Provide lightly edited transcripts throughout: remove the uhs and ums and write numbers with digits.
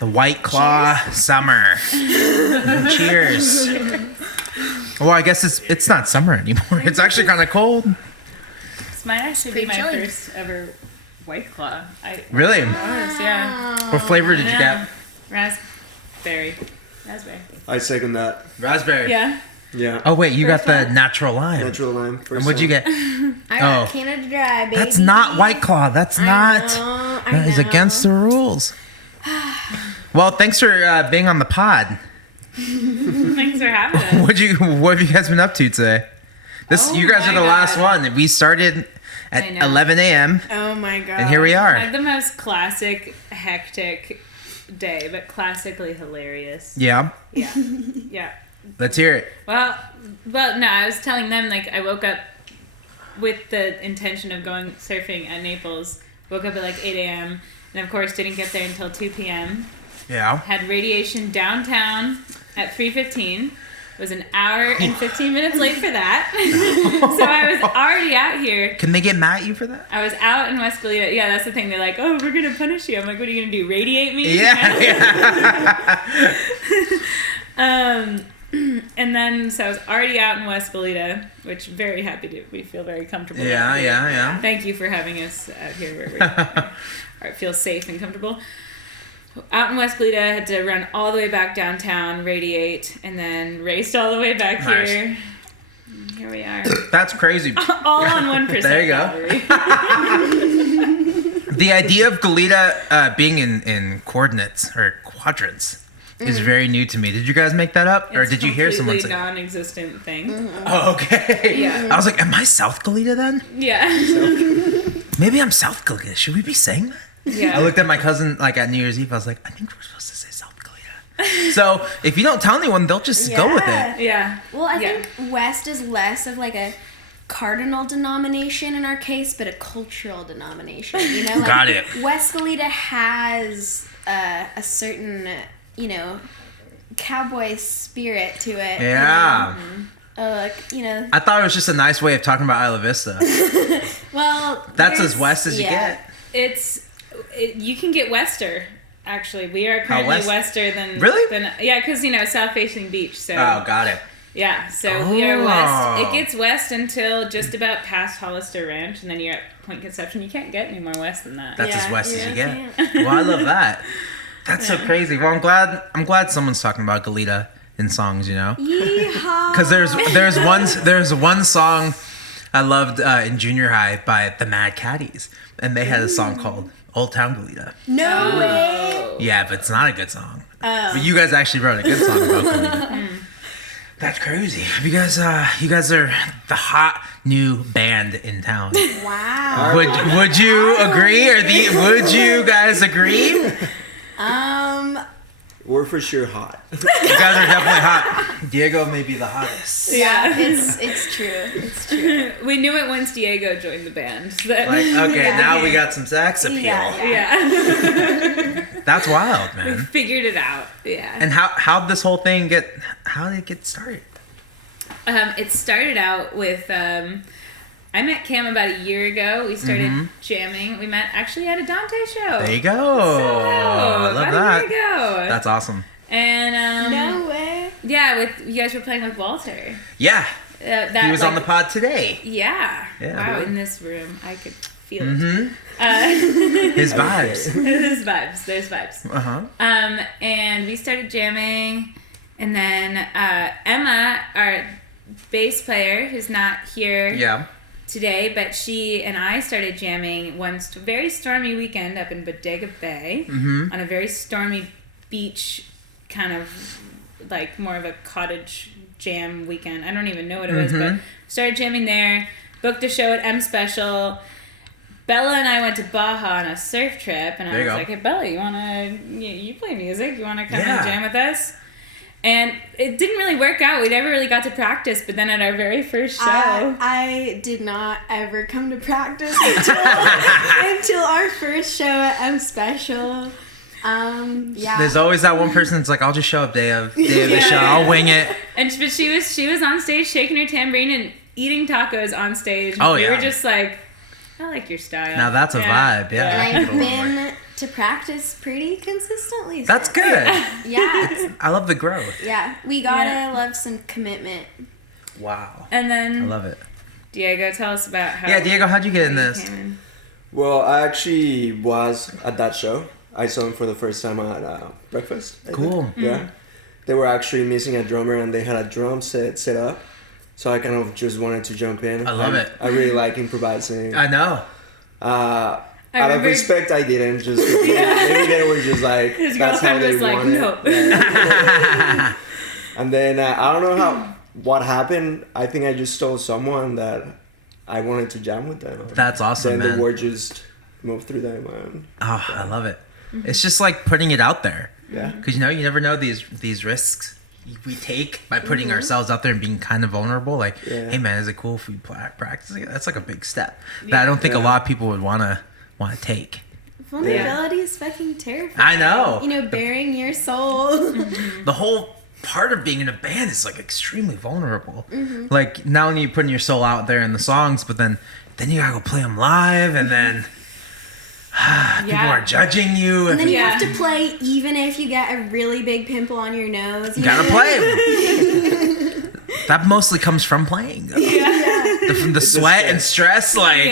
The White Claw summer. Cheers. Well, I guess it's not summer anymore. It's actually kind of cold. This might actually be my first ever White Claw. Really? Yeah. What flavor did you get? Raspberry. I second that. Raspberry. Yeah. Yeah. Oh wait, you got the natural lime. Natural lime. And what'd you get? I got Canada Dry, baby. That's not White Claw. That's not. That is against the rules. Well, thanks for being on the pod. Thanks for having us. What have you guys been up to today? You guys are the last one. We started at 11 a.m. Oh my god. And here we are. I had the most classic, hectic day, but classically hilarious. Yeah. Yeah. Yeah. Let's hear it. Well, no, I was telling them, like, I woke up with the intention of going surfing at Naples. Woke up at like 8 a.m. and of course didn't get there until 2 p.m. Yeah. Had radiation downtown at 3:15. Was an hour and 15 minutes late for that. So I was already out here. Can they get mad at you for that? I was out in West Goleta. Yeah, that's the thing. They're like, oh, we're going to punish you. I'm like, what are you going to do? Radiate me? Yeah. And then, so I was already out in West Goleta, which very happy to. We feel very comfortable. Yeah. Thank you for having us out here where it feels safe and comfortable. Out in West Goleta, had to run all the way back downtown, radiate, and then raced all the way back here. Here we are. That's crazy. All on 1%. There you go. The idea of Goleta being in coordinates or quadrants is very new to me. Did you guys make that up, or did you hear someone say? It's a non-existent thing. Oh, okay. Yeah. I was like, am I South Goleta then? Yeah. Maybe I'm South Goleta. Should we be saying that? Yeah. I looked at my cousin like at New Year's Eve. I was like, I think we're supposed to say South Goleta. So if you don't tell anyone, they'll just go with it. Yeah. Well, I think West is less of like a cardinal denomination in our case, but a cultural denomination. You know, like Got it. West Goleta has a certain, cowboy spirit to it. Yeah. I thought it was just a nice way of talking about Isla Vista. Well, that's as west as you get. You can get wester. Actually, we are currently wester than really. Because south facing beach. So got it. Yeah, so we are west. It gets west until just about past Hollister Ranch, and then you're at Point Conception. You can't get any more west than that. That's as west as you get. Well, I love that. That's so crazy. Well, I'm glad someone's talking about Goleta in songs. Yeehaw! Because there's one song I loved in junior high by the Mad Caddies, and they had a song called Old Town Goleta. No way! Yeah, but it's not a good song. But you guys actually wrote a good song about Goleta. That's crazy. You guys are the hot new band in town. Wow. Would you agree, or would you guys agree? We're for sure hot. You guys are definitely hot. Diego may be the hottest. Yeah, it's true. It's true. We knew it once Diego joined the band. Now we got some sex appeal. Yeah. That's wild, man. We figured it out. Yeah. And how'd this whole thing how did it get started? It started out with I met Cam about a year ago. We started jamming. We met actually at a Dante show. There you go. I love that. A year ago. That's awesome. And no way. Yeah, you guys were playing with Walter. Yeah. He was on the pod today. Yeah. Wow, in this room. I could feel it. His vibes. His vibes. There's vibes. And we started jamming, and then Emma, our bass player, who's not here today, but she and I started jamming one very stormy weekend up in Bodega Bay on a very stormy beach, kind of like more of a cottage jam weekend. I don't even know what it was, but started jamming there. Booked a show at M Special. Bella and I went to Baja on a surf trip, and I was like, "Hey, Bella, you play music? You wanna come and jam with us?" And it didn't really work out. We never really got to practice. But then at our very first show, I did not ever come to practice until our first show at M Special. There's always that one person that's like, I'll just show up day of the show. I'll wing it. But she was on stage shaking her tambourine and eating tacos on stage. And we were just like, I like your style. Now that's a vibe, And I've been to practice pretty consistently. That's good. Yeah. I love the growth. Yeah. We gotta love some commitment. Wow. And then I love it. Diego, tell us about how. Yeah, Diego, how'd you get in this? Well, I actually was at that show. I saw them for the first time at breakfast. I Cool. think. Yeah. They were actually missing a drummer and they had a drum set up. So I kind of just wanted to jump in. I love it. I really like improvising. I know. Out of respect, I didn't. Just maybe they were just like, His that's how girlfriend they was want like, it. no. Yeah. And then I don't know what happened. I think I just told someone that I wanted to jam with them. That's awesome, then man. the word just moved through them. And, Oh, I love it. It's just like putting it out there. yeah. Because, you know, you never know these risks we take by putting ourselves out there and being kind of vulnerable. Like, hey, man, is it cool if we practice it? That's like a big step that I don't think a lot of people would want to take. Vulnerability is fucking terrifying. I know. You know, bearing your soul. The whole part of being in a band is like extremely vulnerable. Like, not only you putting your soul out there in the songs, but then you gotta go play them live, and then people are judging you. And then you have to play even if you get a really big pimple on your nose. You gotta play. That mostly comes from playing. From the sweat and stress, like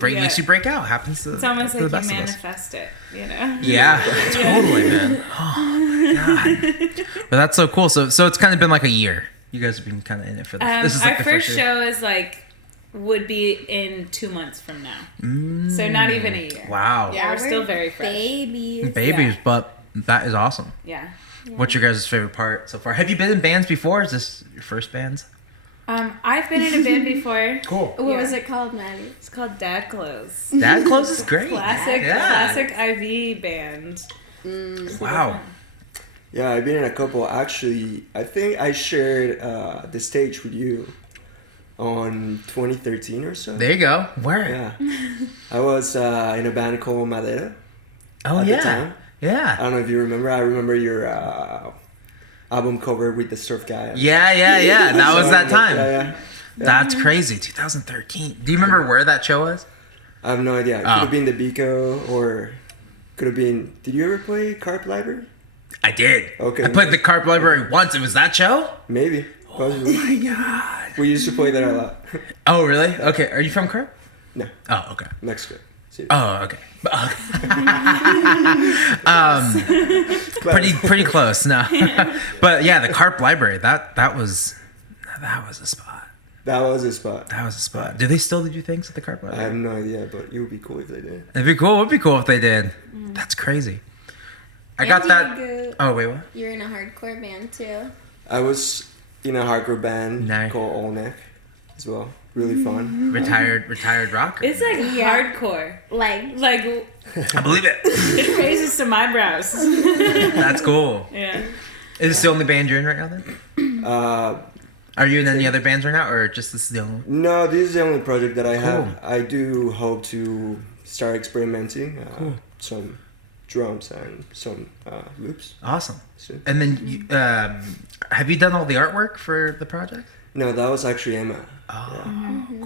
makes you break out. Happens to It's almost to like the you best of us. manifest it, you know? Yeah, totally, man. Oh God, but that's so cool. So it's kind of been like a year. You guys have been kind of in it for this. This is like our the first year. show is would be in 2 months from now. So not even a year. Wow. Yeah, we're still very fresh. Babies. But that is awesome. Yeah. What's your guys' favorite part so far? Have you been in bands before? Is this your first bands? I've been in a band before. Cool. What was it called, Maddie? It's called Dad Clothes. Dad Clothes is great. Classic IV band. Wow. Yeah, I've been in a couple. Actually, I think I shared the stage with you on 2013 or so. There you go. Where? Yeah. I was in a band called Madera. Oh, at yeah. the time. Yeah. I don't know if you remember. I remember your album cover with the surf guy. Yeah. That was that time. Yeah. That's crazy. 2013. Do you remember where that show was? I have no idea. It could have been the Bico or could have been... Did you ever play Carp Library? I did. Okay. I played the Carp Library once. It was that show? Maybe. Possibly. Oh my God. We used to play that a lot. Oh, really? Okay. Are you from Carp? No. Oh, okay. Mexico City. Oh, okay. Pretty close. No. But yeah, the Carp Library, that was a spot. That was a spot. That was a spot. Do they still do things at the Carp I Library? have no idea, but it would be cool if they did. It'd be cool. It'd be cool if they did. That's crazy. I got that. Oh, wait, what? You're in a hardcore band too. I was in a hardcore band called All Neck as well. Really fun. Retired rocker. It's like hardcore. Like I believe it. It raises some eyebrows. That's cool. Yeah. Is this the only band you're in right now then? Are you in any other bands right now, or just this is the only one? No, this is the only project that I have. I do hope to start experimenting some drums and some loops. Awesome. Soon. And then, have you done all the artwork for the project? No, that was actually Emma. Oh. Mm-hmm.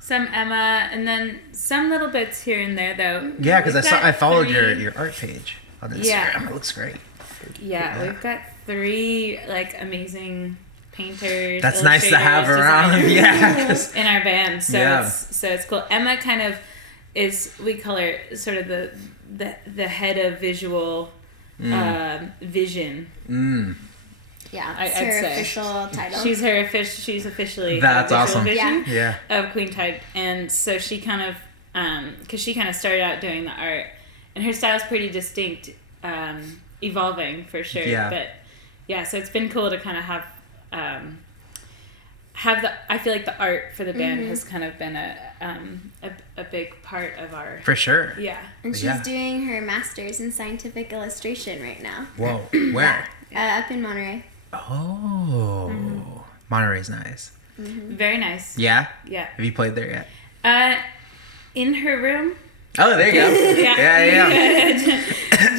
Some Emma, and then some little bits here and there, though. Yeah, because I followed your art page on Instagram. Yeah. It looks great. Yeah, we've got 3 amazing painters. That's nice to have around. Yeah, in our band, so yeah. it's cool. Emma kind of is, we call her sort of the head of visual vision. Yeah, I'd her say. official title. She's officially that's visual awesome. Vision of Queentide, and so she kind of because she kind of started out doing the art, and her style's pretty distinct, evolving for sure. Yeah. But yeah, so it's been cool to kind of have the. I feel like the art for the band has kind of been a big part of our. For sure. Yeah. And she's doing her master's in scientific illustration right now. Whoa, where? Up in Monterey. Oh, Monterey's nice. Very nice. Yeah? Yeah. Have you played there yet? In her room. Oh, there you go. Yeah.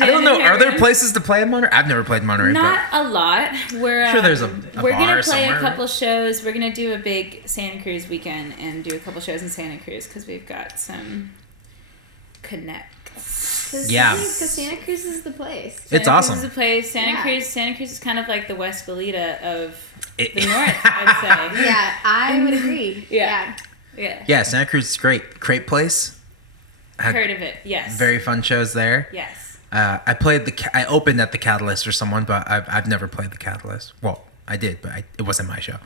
I don't know. Are there room. places to play in Monterey? I've never played in Monterey. Not a lot. We're sure there's a we're bar gonna play somewhere, a couple shows. We're gonna do a big Santa Cruz weekend and do a couple shows in Santa Cruz because we've got some connects. Yeah. Because Santa Cruz is the place. It's awesome. Santa Cruz is the place. Santa Cruz is kind of like the West Goleta of the North, I'd say. Yeah, I would agree. Yeah. Santa Cruz is great. Great place. Heard of it, yes. Very fun shows there. Yes. I opened at the Catalyst for someone, but I've never played the Catalyst. Well, I did, but it wasn't my show.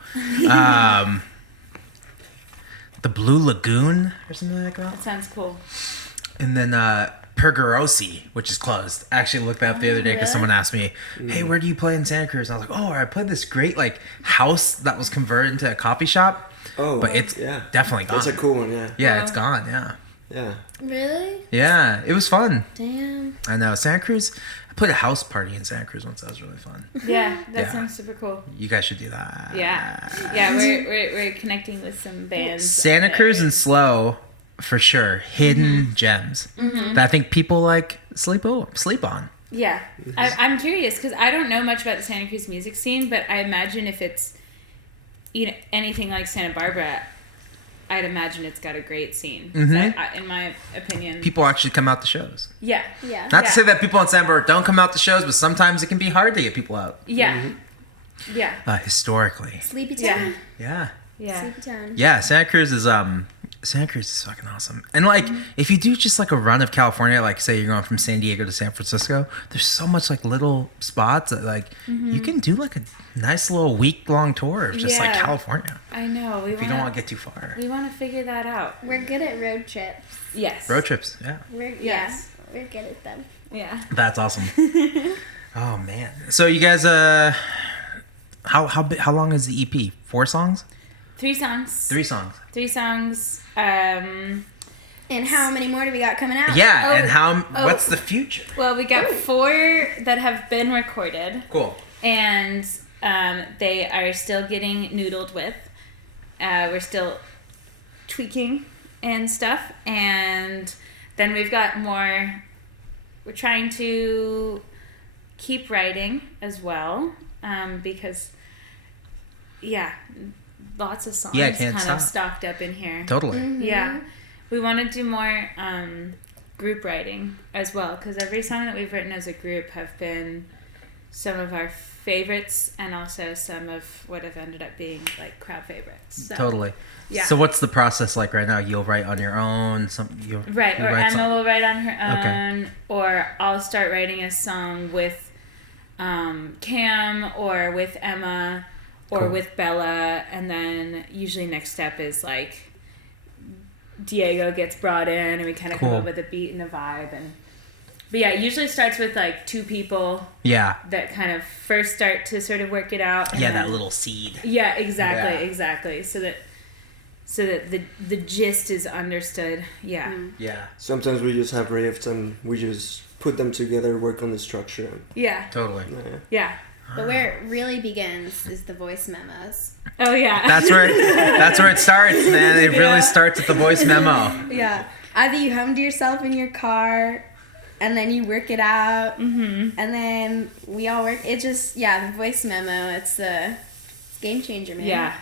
The Blue Lagoon or something like that. That sounds cool. And then Pergorosi, which is closed. I actually looked that up the other day because someone asked me, "Hey, where do you play in Santa Cruz?" And I was like, "Oh, I played this great like house that was converted into a coffee shop." Oh, but it's definitely gone. That's a cool one, yeah. Yeah, it's gone. Yeah. Yeah. Really? Yeah, it was fun. Damn. I know. Santa Cruz. I played a house party in Santa Cruz once. That was really fun. Yeah, that sounds super cool. You guys should do that. Yeah, we're connecting with some bands. Santa Cruz and Slow, for sure, hidden gems that I think people like sleep on. Yeah, I'm curious because I don't know much about the Santa Cruz music scene, but I imagine if it's anything like Santa Barbara, I'd imagine it's got a great scene. In my opinion, People actually come out to shows. Yeah. Not to say that people in Santa Barbara don't come out to shows, but sometimes it can be hard to get people out. Yeah. Yeah. Historically. Sleepy Town. Yeah. Sleepy Town. Yeah, Santa Cruz is fucking awesome. And like if you do just like a run of California, like say you're going from San Diego to San Francisco, there's so much like little spots that like you can do like a nice little week-long tour of just like California. I know. If you don't want to get too far. We want to figure that out. We're good at road trips. Yes. Road trips, yeah. We're good at them. Yeah. That's awesome. Oh man. So you guys how long is the EP? 4 songs? 3 songs. 3 songs. 3 songs. And how many more do we got coming out? Yeah, what's the future? Well, we got 4 that have been recorded. Cool. And they are still getting noodled with. We're still tweaking and stuff. And then we've got more. We're trying to keep writing as well. Because, lots of songs kind of stocked up in here. Totally. Mm-hmm. Yeah. We want to do more group writing as well. Because every song that we've written as a group have been some of our favorites and also some of what have ended up being like crowd favorites. So, totally. Yeah. So what's the process like right now? You'll write on your own, right, or Emma will write on her own, or I'll start writing a song with Cam or with Emma or with Bella, and then usually next step is like Diego gets brought in and we kind of come up with a beat and a vibe. But yeah, it usually starts with like 2 people. Yeah. That kind of first start to sort of work it out. And that little seed. Yeah, exactly. So that the gist is understood. Yeah. Yeah. Sometimes we just have riffs and we just put them together, work on the structure. Yeah. Totally. Yeah. But where it really begins is the voice memos. Oh yeah. That's where it starts, man. It really starts at the voice memo. Yeah. Either you hum to yourself in your car, and then you work it out, and then we all work. It just the voice memo. It's a game changer, man. Yeah.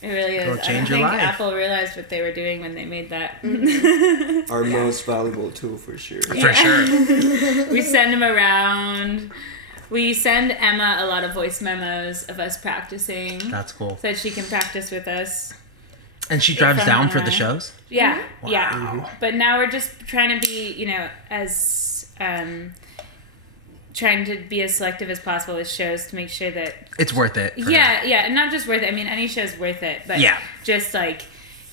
It really is. It'll change I your think life. Apple realized what they were doing when they made that. Our most valuable tool for sure. For sure. We send them around. We send Emma a lot of voice memos of us practicing. That's cool. So that she can practice with us. And she drives down for the shows? Yeah. Wow. Yeah. But now we're just trying to be, as trying to be as selective as possible with shows to make sure that it's worth it. Yeah, and not just worth it. I mean, any show's worth it, but just like,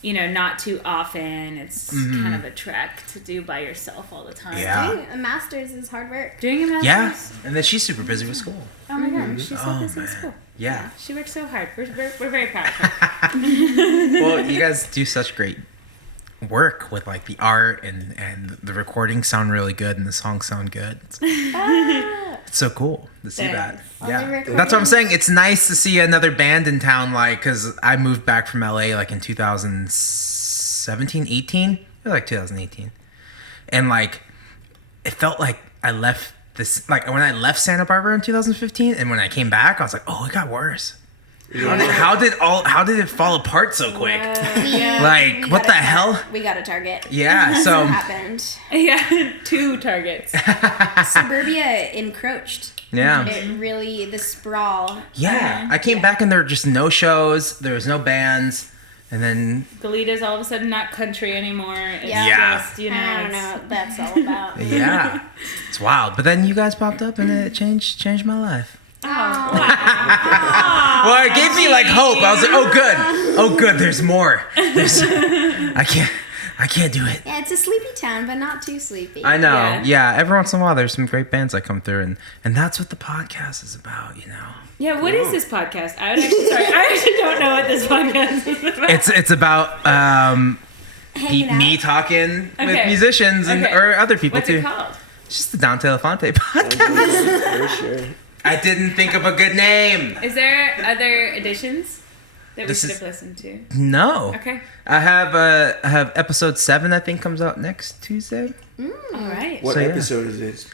not too often. It's kind of a trek to do by yourself all the time. Yeah. Doing a master's is hard work. Doing a master's? Yeah, and then she's super busy with school. Oh my god, she's so busy with school. Yeah. She works so hard. We're very proud of her. Well, you guys do such great work with like the art and the recordings sound really good and the songs sound good. It's so cool to see that. Yeah, that's what I'm saying. It's nice to see another band in town, like, because I moved back from LA like in 2017, 18, like 2018, and like it felt like I left this, like when I left Santa Barbara in 2015, and when I came back, I was like, oh, it got worse. How did it fall apart so quick? What the hell? We got a target. Yeah, so what happened. Yeah, 2 targets. Suburbia encroached. Yeah. It really, the sprawl. Yeah. I came back and there were just no shows. There was no bands. And then Goleta's all of a sudden not country anymore. It's just, I don't know what that's all about. Yeah. It's wild. But then you guys popped up and it changed my life. Oh. Well, it gave me like hope. I was like, oh good, there's more. I can't do it. Yeah, it's a sleepy town, but not too sleepy. I know. Yeah, every once in a while there's some great bands that come through, and that's what the podcast is about, Yeah, what is this podcast? I actually don't know what this podcast is about. It's about me talking with musicians or other people What's too. What's it called? It's just the Dante Elephante podcast. For sure. I didn't think of a good name. Is there other editions that we should have listened to? No. Okay. I have episode 7. I think comes out next Tuesday. All right. What episode is this?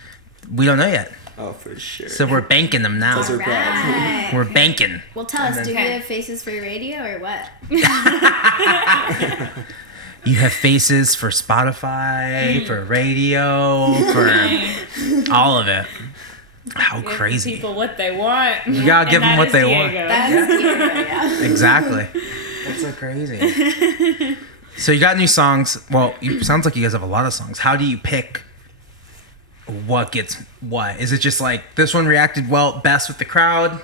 We don't know yet. Oh, for sure. So we're banking them now. All right. We're banking. Well, tell us, do we have faces for radio or what? You have faces for Spotify, for radio, for all of it. How crazy. People what they want. You gotta give them what they want. That's Diego, Exactly. That's so crazy. So you got new songs. Well, it sounds like you guys have a lot of songs. How do you pick what gets what? Is it just like this one reacted best with the crowd?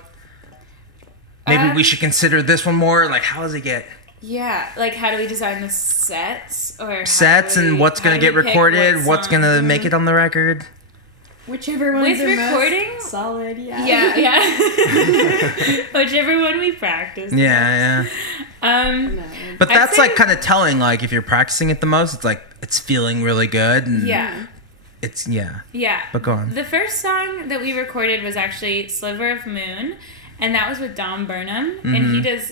Maybe we should consider this one more. Like, how does it get? Yeah, like how do we design the sets and what's gonna get recorded? What's gonna make it on the record? Whichever one's with recording, most solid, yeah. Whichever one we practice. Yeah. No. But that's like kind of telling. Like if you're practicing it the most, it's like it's feeling really good. And it's Yeah. But go on. The first song that we recorded was actually "Sliver of Moon," and that was with Dom Burnham, and he does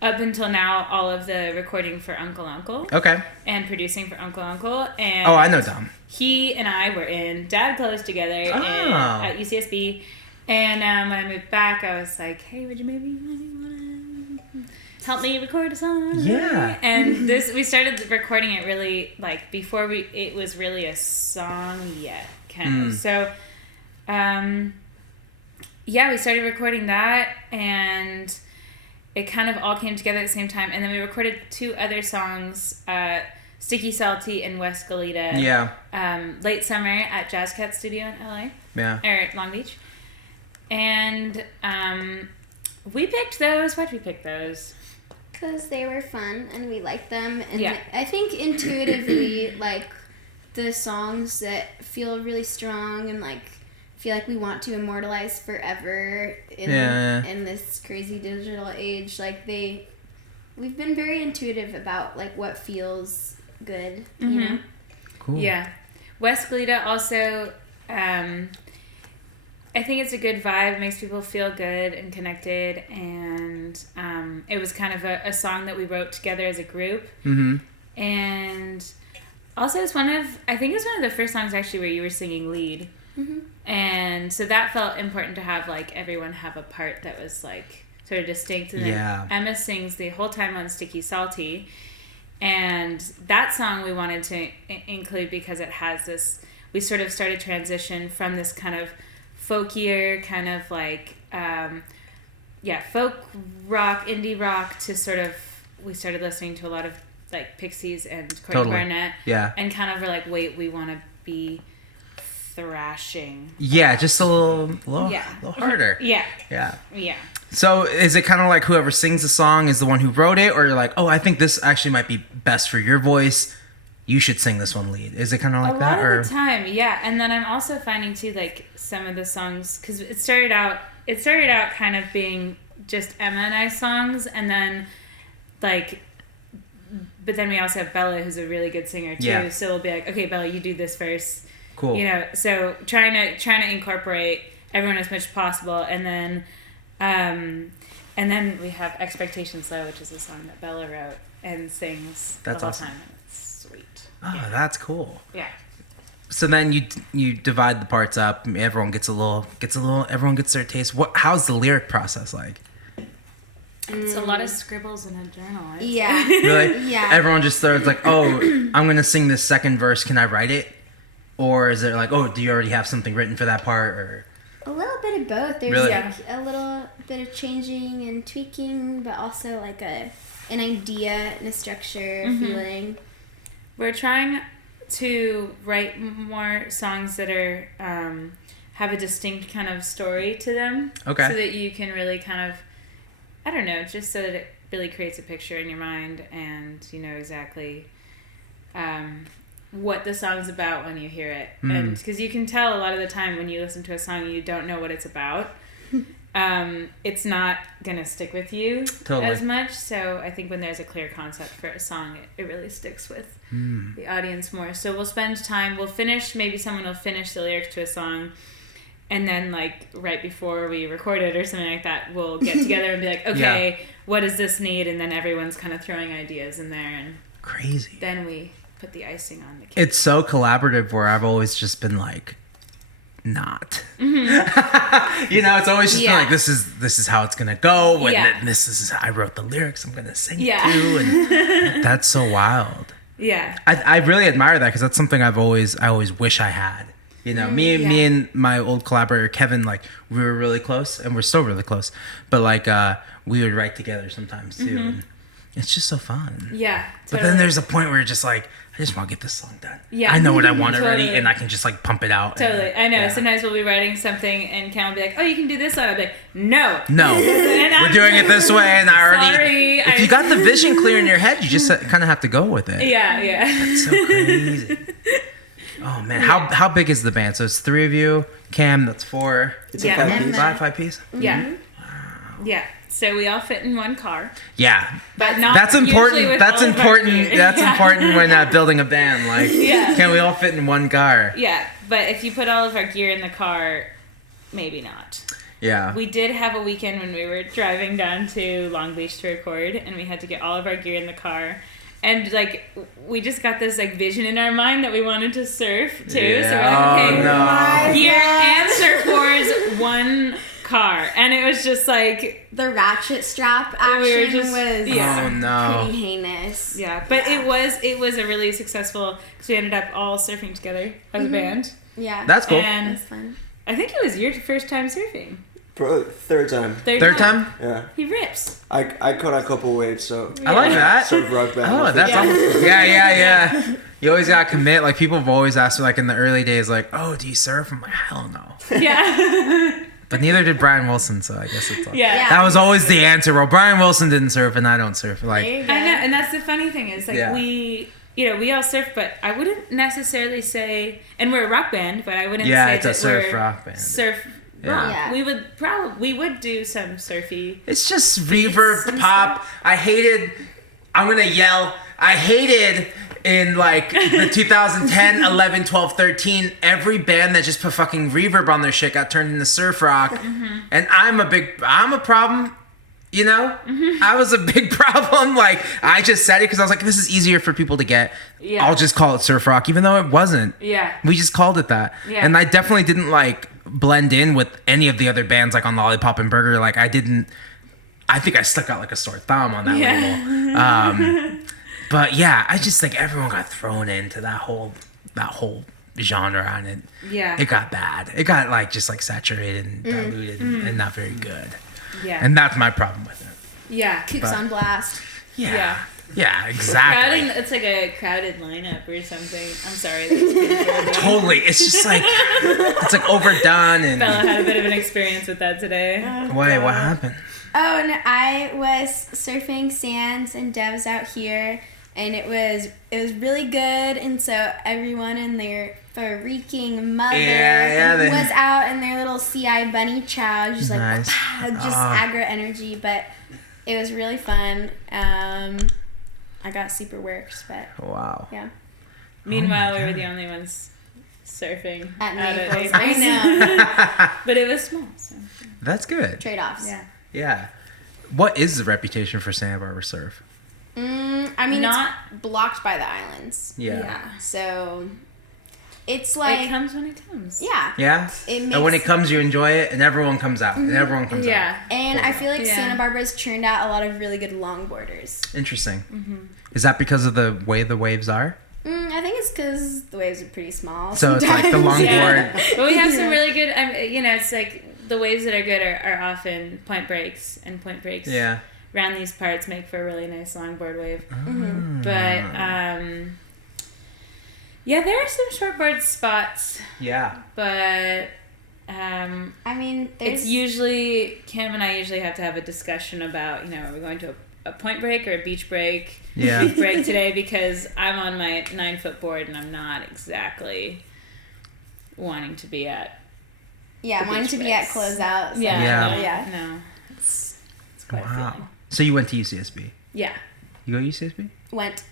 up until now all of the recording for Uncle Uncle. Okay. And producing for Uncle Uncle. And I know Dom. He and I were in Dad Clothes together at UCSB. And when I moved back, I was like, hey, would you maybe want to help me record a song? Yeah. And we started recording it really, like, before it was really a song yet, kind of. So, we started recording that, and it kind of all came together at the same time. And then we recorded 2 other songs, Sticky Salty and West Goleta. Yeah. Late summer at Jazz Cat Studio in LA. Yeah. Or Long Beach. And we picked those. Why'd we pick those? Because they were fun and we liked them. And I think intuitively, like, the songs that feel really strong and, like, feel like we want to immortalize forever in this crazy digital age. Like, we've been very intuitive about, like, what feels good, you know? Cool. Yeah. West Goleta also, I think it's a good vibe. It makes people feel good and connected, and it was kind of a song that we wrote together as a group. And also it's one of the first songs actually where you were singing lead. And so that felt important to have, like, everyone have a part that was, like, sort of distinct. And then Emma sings the whole time on Sticky Salty. And that song we wanted to include because it has this, we sort of started transition from this kind of folkier, kind of like, folk rock, indie rock to sort of, we started listening to a lot of, like, Pixies and Courtney Barnett. Yeah. And kind of were like, wait, we want to be thrashing. Yeah, just a little harder. Yeah. So is it kind of like whoever sings the song is the one who wrote it, or you're like, oh, I think this actually might be best for your voice, you should sing this one lead? Is it kind of like that? A lot of the time, yeah. And then I'm also finding too, like, some of the songs, because it started out kind of being just Emma and I songs, and then, like, but then we also have Bella, who's a really good singer too. Yeah. So we'll be like, okay, Bella, you do this first. Cool. You know, so trying to incorporate everyone as much as possible, and then we have Expectations Low, which is a song that Bella wrote and sings the whole time. And it's sweet. Oh, that's cool. Yeah. So then you divide the parts up. Everyone gets everyone gets their taste. How's the lyric process like? a lot of scribbles in a journal. Yeah. Really? Yeah. Everyone just starts like, oh, I'm going to sing this second verse. Can I write it? Or is it like, oh, do you already have something written for that part? Or a little bit of both. There's really? like a little bit of changing and tweaking, but also like an idea and a structure, feeling. We're trying to write more songs that are have a distinct kind of story to them. Okay. So that you can really kind of, I don't know, just so that it really creates a picture in your mind and you know exactly what the song's about when you hear it. And because you can tell a lot of the time when you listen to a song you don't know what it's about. It's not gonna stick with you as much. So I think when there's a clear concept for a song, it really sticks with the audience more. So we'll spend time, maybe someone will finish the lyrics to a song, and then like right before we record it or something like that, we'll get together and be like, okay, what does this need? And then everyone's kind of throwing ideas in there, and crazy. then we put the icing on the cake. It's so collaborative where I've always just been like, not. You know, it's always just been like, this is how it's gonna go, and this is I wrote the lyrics, I'm gonna sing it too, and that's so wild. Yeah, I really admire that because that's something I always wish I had. You know, me and my old collaborator Kevin, like we were really close, and we're still really close. But like we would write together sometimes too, and it's just so fun. Yeah, totally. But then there's a point where you're just like, I just want to get this song done. Yeah, I know what I want already, and I can just like pump it out. Totally, I know. Yeah. Sometimes we'll be writing something, and Cam will be like, "Oh, you can do this line." I'll be like, "No, we're doing it this way." And I already. Sorry, if you got the vision clear in your head, you just kind of have to go with it. Yeah. That's so crazy. Oh man, how big is the band? So it's 3 of you. Cam, that's 4. It's a 5-piece. Five piece. Yeah. Wow. Yeah. So we all fit in one car. Yeah, but not. That's important. That's important. That's yeah. important when building a band. Like, can we all fit in one car? Yeah, but if you put all of our gear in the car, maybe not. Yeah. We did have a weekend when we were driving down to Long Beach to record, and we had to get all of our gear in the car. And, like, we just got this, like, vision in our mind that we wanted to surf, too. Yeah. So we're like, okay, no. gear and surfboards, one car. And it was just, like... The ratchet strap action was oh, no. pretty heinous. Yeah, but it was a really successful... Because we ended up all surfing together as a band. Yeah. That's cool. And that's fun. I think it was your first time surfing. Probably third time. Third time? Yeah. He rips. I caught a couple waves, so I like that. Sort of rock band. Oh, that's awesome. Yeah. You always gotta commit. Like people have always asked me, like in the early days, like, "Oh, do you surf?" I'm like, "Hell no." Yeah. But neither did Brian Wilson, so I guess it's like, yeah. That was always the answer. Well, Brian Wilson didn't surf, and I don't surf. Like I know, and that's the funny thing is like we all surf, but I wouldn't necessarily say, and we're a rock band, but I wouldn't say it's a that surf we're rock band. Surf. Yeah. Yeah. We would do some surfy. It's just reverb pop. I'm gonna yell. I hated in like the 2010, 11, 12, 13, every band that just put fucking reverb on their shit got turned into surf rock. And I'm a problem. You know, I was a big problem. Like, I just said it because I was like, this is easier for people to get. Yeah. I'll just call it surf rock, even though it wasn't. Yeah. We just called it that. Yeah. And I definitely didn't, like, blend in with any of the other bands, like, on Lollipop and Burger. Like, I think I stuck out like a sore thumb on that label. But, yeah, I just think everyone got thrown into that whole genre, and it got bad. It got, like, just, like, saturated and diluted and not very good. Yeah. And that's my problem with it. Yeah. Kicks on blast. Yeah, exactly. It's like a crowded lineup or something. I'm sorry. Totally. It's just like, it's like overdone. And Bella had a bit of an experience with that today. Wait, what happened? Oh, and I was surfing sands and Dev's out here, and it was really good, and so everyone in their freaking mother was out in their little CI bunny chow, just like aggro energy, but it was really fun. I got super worked, but yeah. Meanwhile, we were the only ones surfing at Naples. I know. But it was small, so that's good. Trade-offs. Yeah. What is the reputation for Santa Barbara surf? I mean, not blocked by the islands. Yeah. So It's like it comes when it comes. Yeah. Yeah. And when it comes, you enjoy it, and everyone comes out, and everyone comes out. Yeah. And I feel like Santa Barbara's churned out a lot of really good longboarders. Interesting. Is that because of the way the waves are? I think it's because the waves are pretty small. So sometimes. it's like the longboard. But we have some really good. It's like the waves that are good are often point breaks, and point breaks. Yeah. Around these parts make for a really nice longboard wave. But there are some shortboard spots. Yeah. But it's usually Cam and I usually have to have a discussion about are we going to a point break or a beach break? Yeah. Beach break today because I'm on my 9-foot board and I'm not exactly wanting to be at. Yeah, wanting to be at closeout. So. Yeah. No. It's quite a feeling. So you went to UCSB? Yeah. You go to UCSB? Went.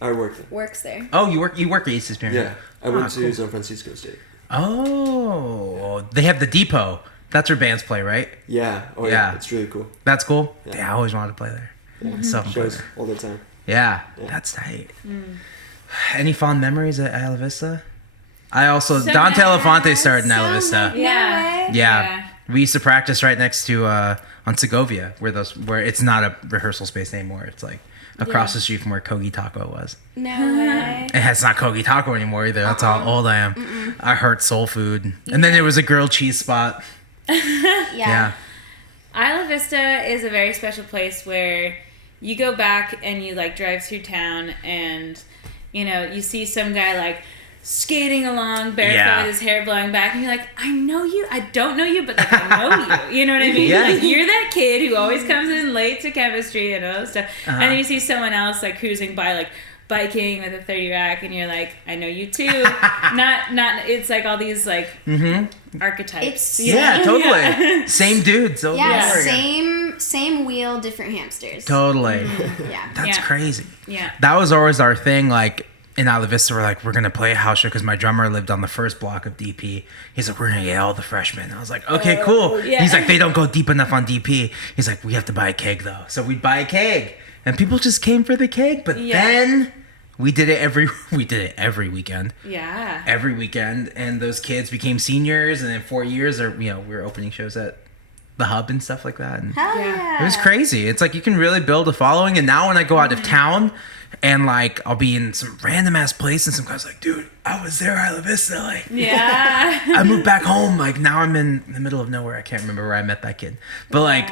I worked there. Works there. Oh, you work at UCSB? Yeah. I went to San Francisco State. Oh, they have the depot. That's where bands play, right? Yeah. Oh yeah. It's really cool. That's cool. Yeah. I always wanted to play there. Yeah. Shows all the time. Yeah. That's tight. Any fond memories at Isla Vista? I also Dante Elephante started in Isla Vista. Yeah. We used to practice right next to on Segovia, where it's not a rehearsal space anymore. It's like across the street from where Kogi Taco was. No way. It's not Kogi Taco anymore either. That's how old I am. I heard soul food, and then there was a grilled cheese spot. Yeah. Isla Vista is a very special place where you go back and you like drive through town and you see some guy like skating along barefoot with his hair blowing back and you're like, I know you. I don't know you, but like I know you. You know what I mean? Yeah. Like you're that kid who always comes in late to chemistry and all that stuff. And then you see someone else like cruising by like biking with a 30 rack and you're like, I know you too. not it's like all these like archetypes. Totally. Yeah. Same dudes over and over again. Same wheel, different hamsters. Totally. Yeah. That's crazy. Yeah. That was always our thing, like in Isla Vista, we're going to play a house show because my drummer lived on the first block of DP. He's like, we're going to get all the freshmen. I was like, okay, cool. Yeah. He's like, they don't go deep enough on DP. He's like, we have to buy a keg though. So we'd buy a keg and people just came for the keg. But then we did it every weekend. Yeah. Every weekend. And those kids became seniors. And in 4 years, we were opening shows at the Hub and stuff like that. And Hell yeah. it was crazy. It's like you can really build a following. And now when I go out of town, and like I'll be in some random ass place and some guy's like, dude, I was there at Isla Vista. Like, I moved back home. Like now I'm in the middle of nowhere. I can't remember where I met that kid. But like,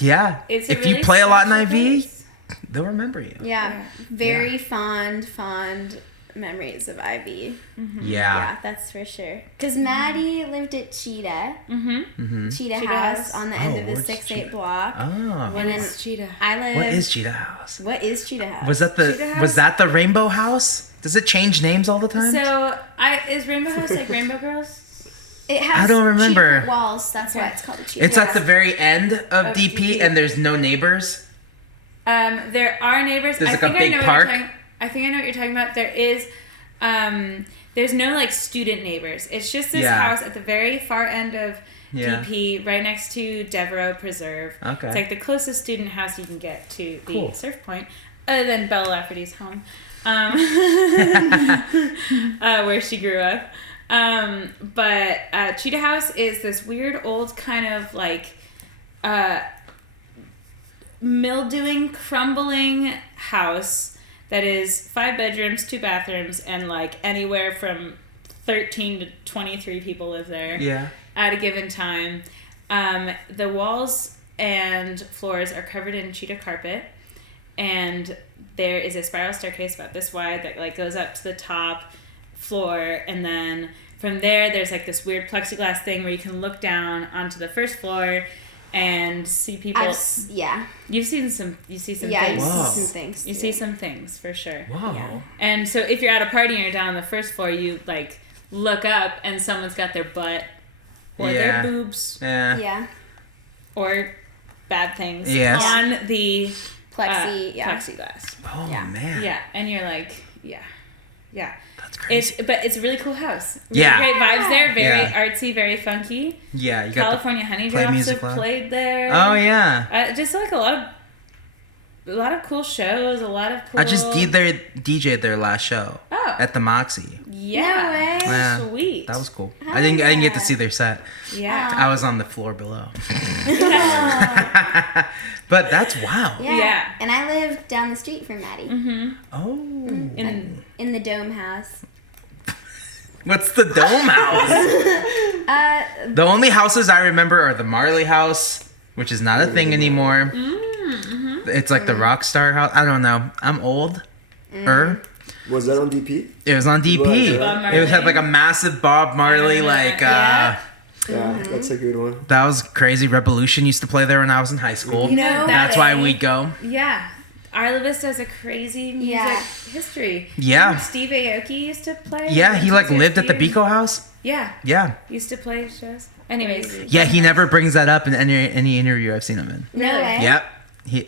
it's if really you play a lot in IV, place. they'll remember you. Yeah. Very fond memories of Ivy. Yeah, that's for sure. Because Maddie lived at Chita. Chita House House. on the end of the 6-8 block. Oh, What is Chita? I live. what is Chita House? What is Chita House? Was that the Rainbow House? Does it change names all the time? So is Rainbow House like Rainbow Girls? It has I don't remember. cheaper walls. That's why it's called a Chita It's House. at the very end of DP, and there's no neighbors. There are neighbors. There's like a big park. I think I know what you're talking about. There is, there's no like student neighbors. It's just this house at the very far end of DP, right next to Devereaux Preserve. Okay. It's like the closest student house you can get to the surf point, other than Bella Lafferty's home, where she grew up. But Chita House is this weird old kind of like mildewing, crumbling house that is 5 bedrooms, 2 bathrooms, and like anywhere from 13 to 23 people live there at a given time. The walls and floors are covered in cheetah carpet, and there is a spiral staircase about this wide that like goes up to the top floor, and then from there's like this weird plexiglass thing where you can look down onto the first floor and see people. You see some things. You see some things. You see some things for sure. Wow. Yeah. And so if you're at a party and you're down on the first floor, you like look up and someone's got their butt or their boobs or bad things on the plexiglass. Oh man. Yeah, and you're like, yeah. That's crazy. But it's a really cool house. Really great vibes there. Very artsy, very funky. Yeah, you got California Honey Drops have played there. Oh yeah. Just like a lot of cool shows. A lot of cool. I just DJ'd their last show. Oh. At the Moxie. Yeah. No way. Yeah, Sweet. that was cool. I didn't get to see their set. Yeah. I was on the floor below. But that's wow. Yeah. And I live down the street from Maddie. Mm-hmm. Oh. In the Dome House. What's the Dome House? The only houses I remember are the Marley House, which is not a thing anymore. Mm-hmm. It's like the Rockstar House. I don't know. I'm old. Was that on DP? It was on DP. It had like a massive Bob Marley Yeah, that's a good one. That was crazy. Revolution used to play there when I was in high school. You know, that's why we'd go. Yeah. Isla Vista has a crazy music history. Yeah. Steve Aoki used to play. Yeah, he like lived at the Biko House. Yeah. Yeah. Used to play shows. Anyways. Yeah, he never brings that up in any interview I've seen him in. No way. Yep.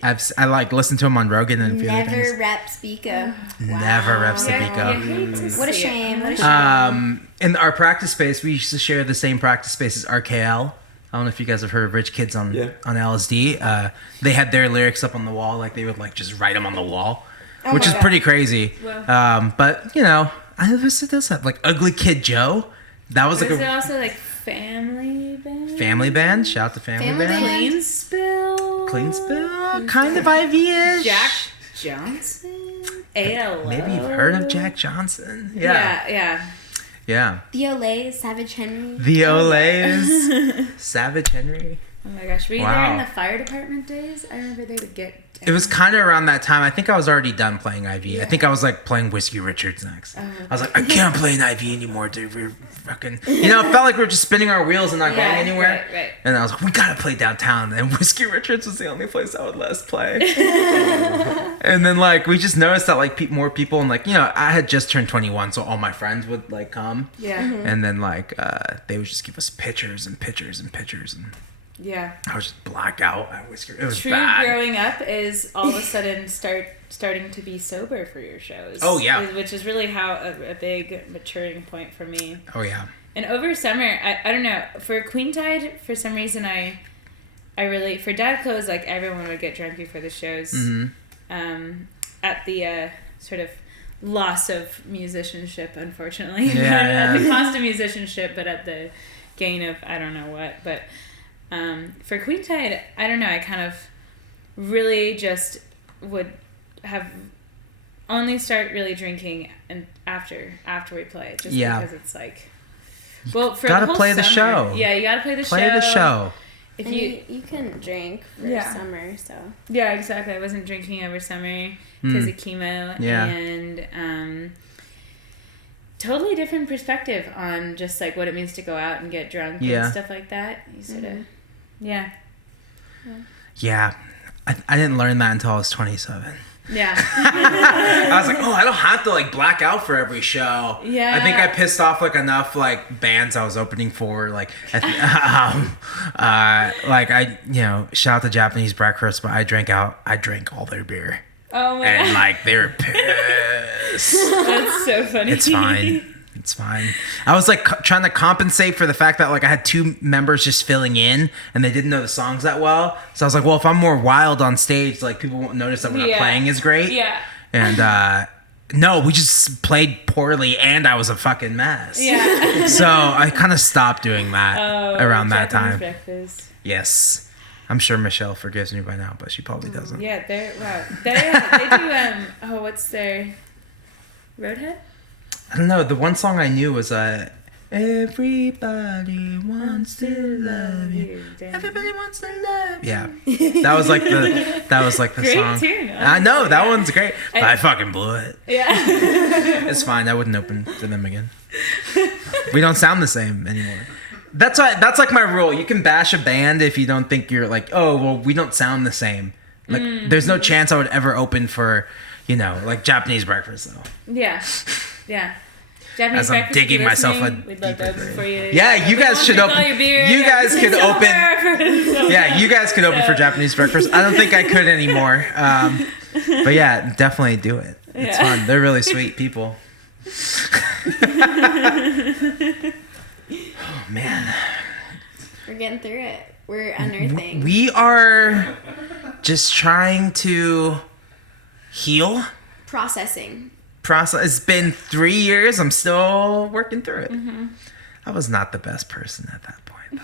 I like listened to him on Rogan and a few other things. Never reps Biko. Never reps the Biko. What a shame. In our practice space, we used to share the same practice space as RKL. I don't know if you guys have heard of Rich Kids on LSD. They had their lyrics up on the wall, like they would like just write them on the wall, which is pretty crazy. Wow. But you know, I listened to this like Ugly Kid Joe. That was like it also like Family Band? Family Band. Shout out to Family Band. Clean Spill. Clean Spill. Kind of IV-ish. Jack Johnson. ALO. Maybe you've heard of Jack Johnson. Yeah. Yeah. The Olays, Savage Henry. The Olays. Savage Henry. Oh my gosh. Were you there in the fire department days? I remember they would get down. It was kind of around that time. I think I was already done playing IV. I think I was like playing Whiskey Richards next. I was like, I can't play an IV anymore, dude. We're fucking... You know, it felt like we were just spinning our wheels and not going anywhere. Right. And I was like, we gotta play downtown. And Whiskey Richards was the only place I would let us play. And then like, we just noticed that like more people, and like, you know, I had just turned 21, so all my friends would like come. Yeah. And then like, they would just give us pictures and pictures and pictures, and yeah. I was just blackout at Whiskey. It was True bad. growing up is all of a sudden starting to be sober for your shows. Oh, yeah. Which is really how a big maturing point for me. Oh yeah. And over summer, I don't know, for Queentide, for some reason I really, for Dad Clothes, like everyone would get drunk before the shows. At the sort of loss of musicianship, unfortunately. At the cost of musicianship, but at the gain of I don't know what. But for Queentide, I don't know, I kind of really just would have only start really drinking and after we play, just because it's like, well, for gotta the whole play the summer, show. Yeah, you gotta play the show. Play the show. If And you can drink for summer, so. Yeah, exactly. I wasn't drinking over summer because of chemo. Yeah. And totally different perspective on just like what it means to go out and get drunk and stuff like that. You sort of, Yeah, I didn't learn that until I was 27. Yeah. I was like, oh, I don't have to like black out for every show. Yeah. I think I pissed off like enough like bands I was opening for. Like, like I, you know, shout out to Japanese Breakfast, but I drank all their beer. Oh my And God. like they were pissed. That's so funny. It's fine. It's fine. I was like trying to compensate for the fact that like I had two members just filling in and they didn't know the songs that well. So I was like, well, if I'm more wild on stage, like people won't notice that we're not playing as great. Yeah. And no, we just played poorly and I was a fucking mess. Yeah. So I kind of stopped doing that around that Japanese time. Breakfast. Yes. I'm sure Michelle forgives me by now, but she probably doesn't. Yeah, they do, what's their Roadhead? I don't know. The one song I knew was Everybody wants to love you. Everybody wants to love you. Yeah. That was like the Great song. tune. I know, that one's great. But I fucking blew it. Yeah. It's fine. I wouldn't open to them again. We don't sound the same anymore. That's like my rule. You can bash a band if you don't think you're like, oh, well, we don't sound the same. Like, there's no chance I would ever open for, you know, like Japanese Breakfast though. Yeah. Yeah. Japanese As I'm Breakfast, digging if you're myself listening, a we'd love to deeper open for you. Yeah, you guys should open. You guys could open. Yeah, you guys could open for Japanese Breakfast. I don't think I could anymore. But yeah, definitely do it. It's fun. They're really sweet people. Oh man. We're getting through it. We're unearthing. We are just trying to heal. Processing. process. It's been 3 years. I'm still working through it. I was not the best person at that point.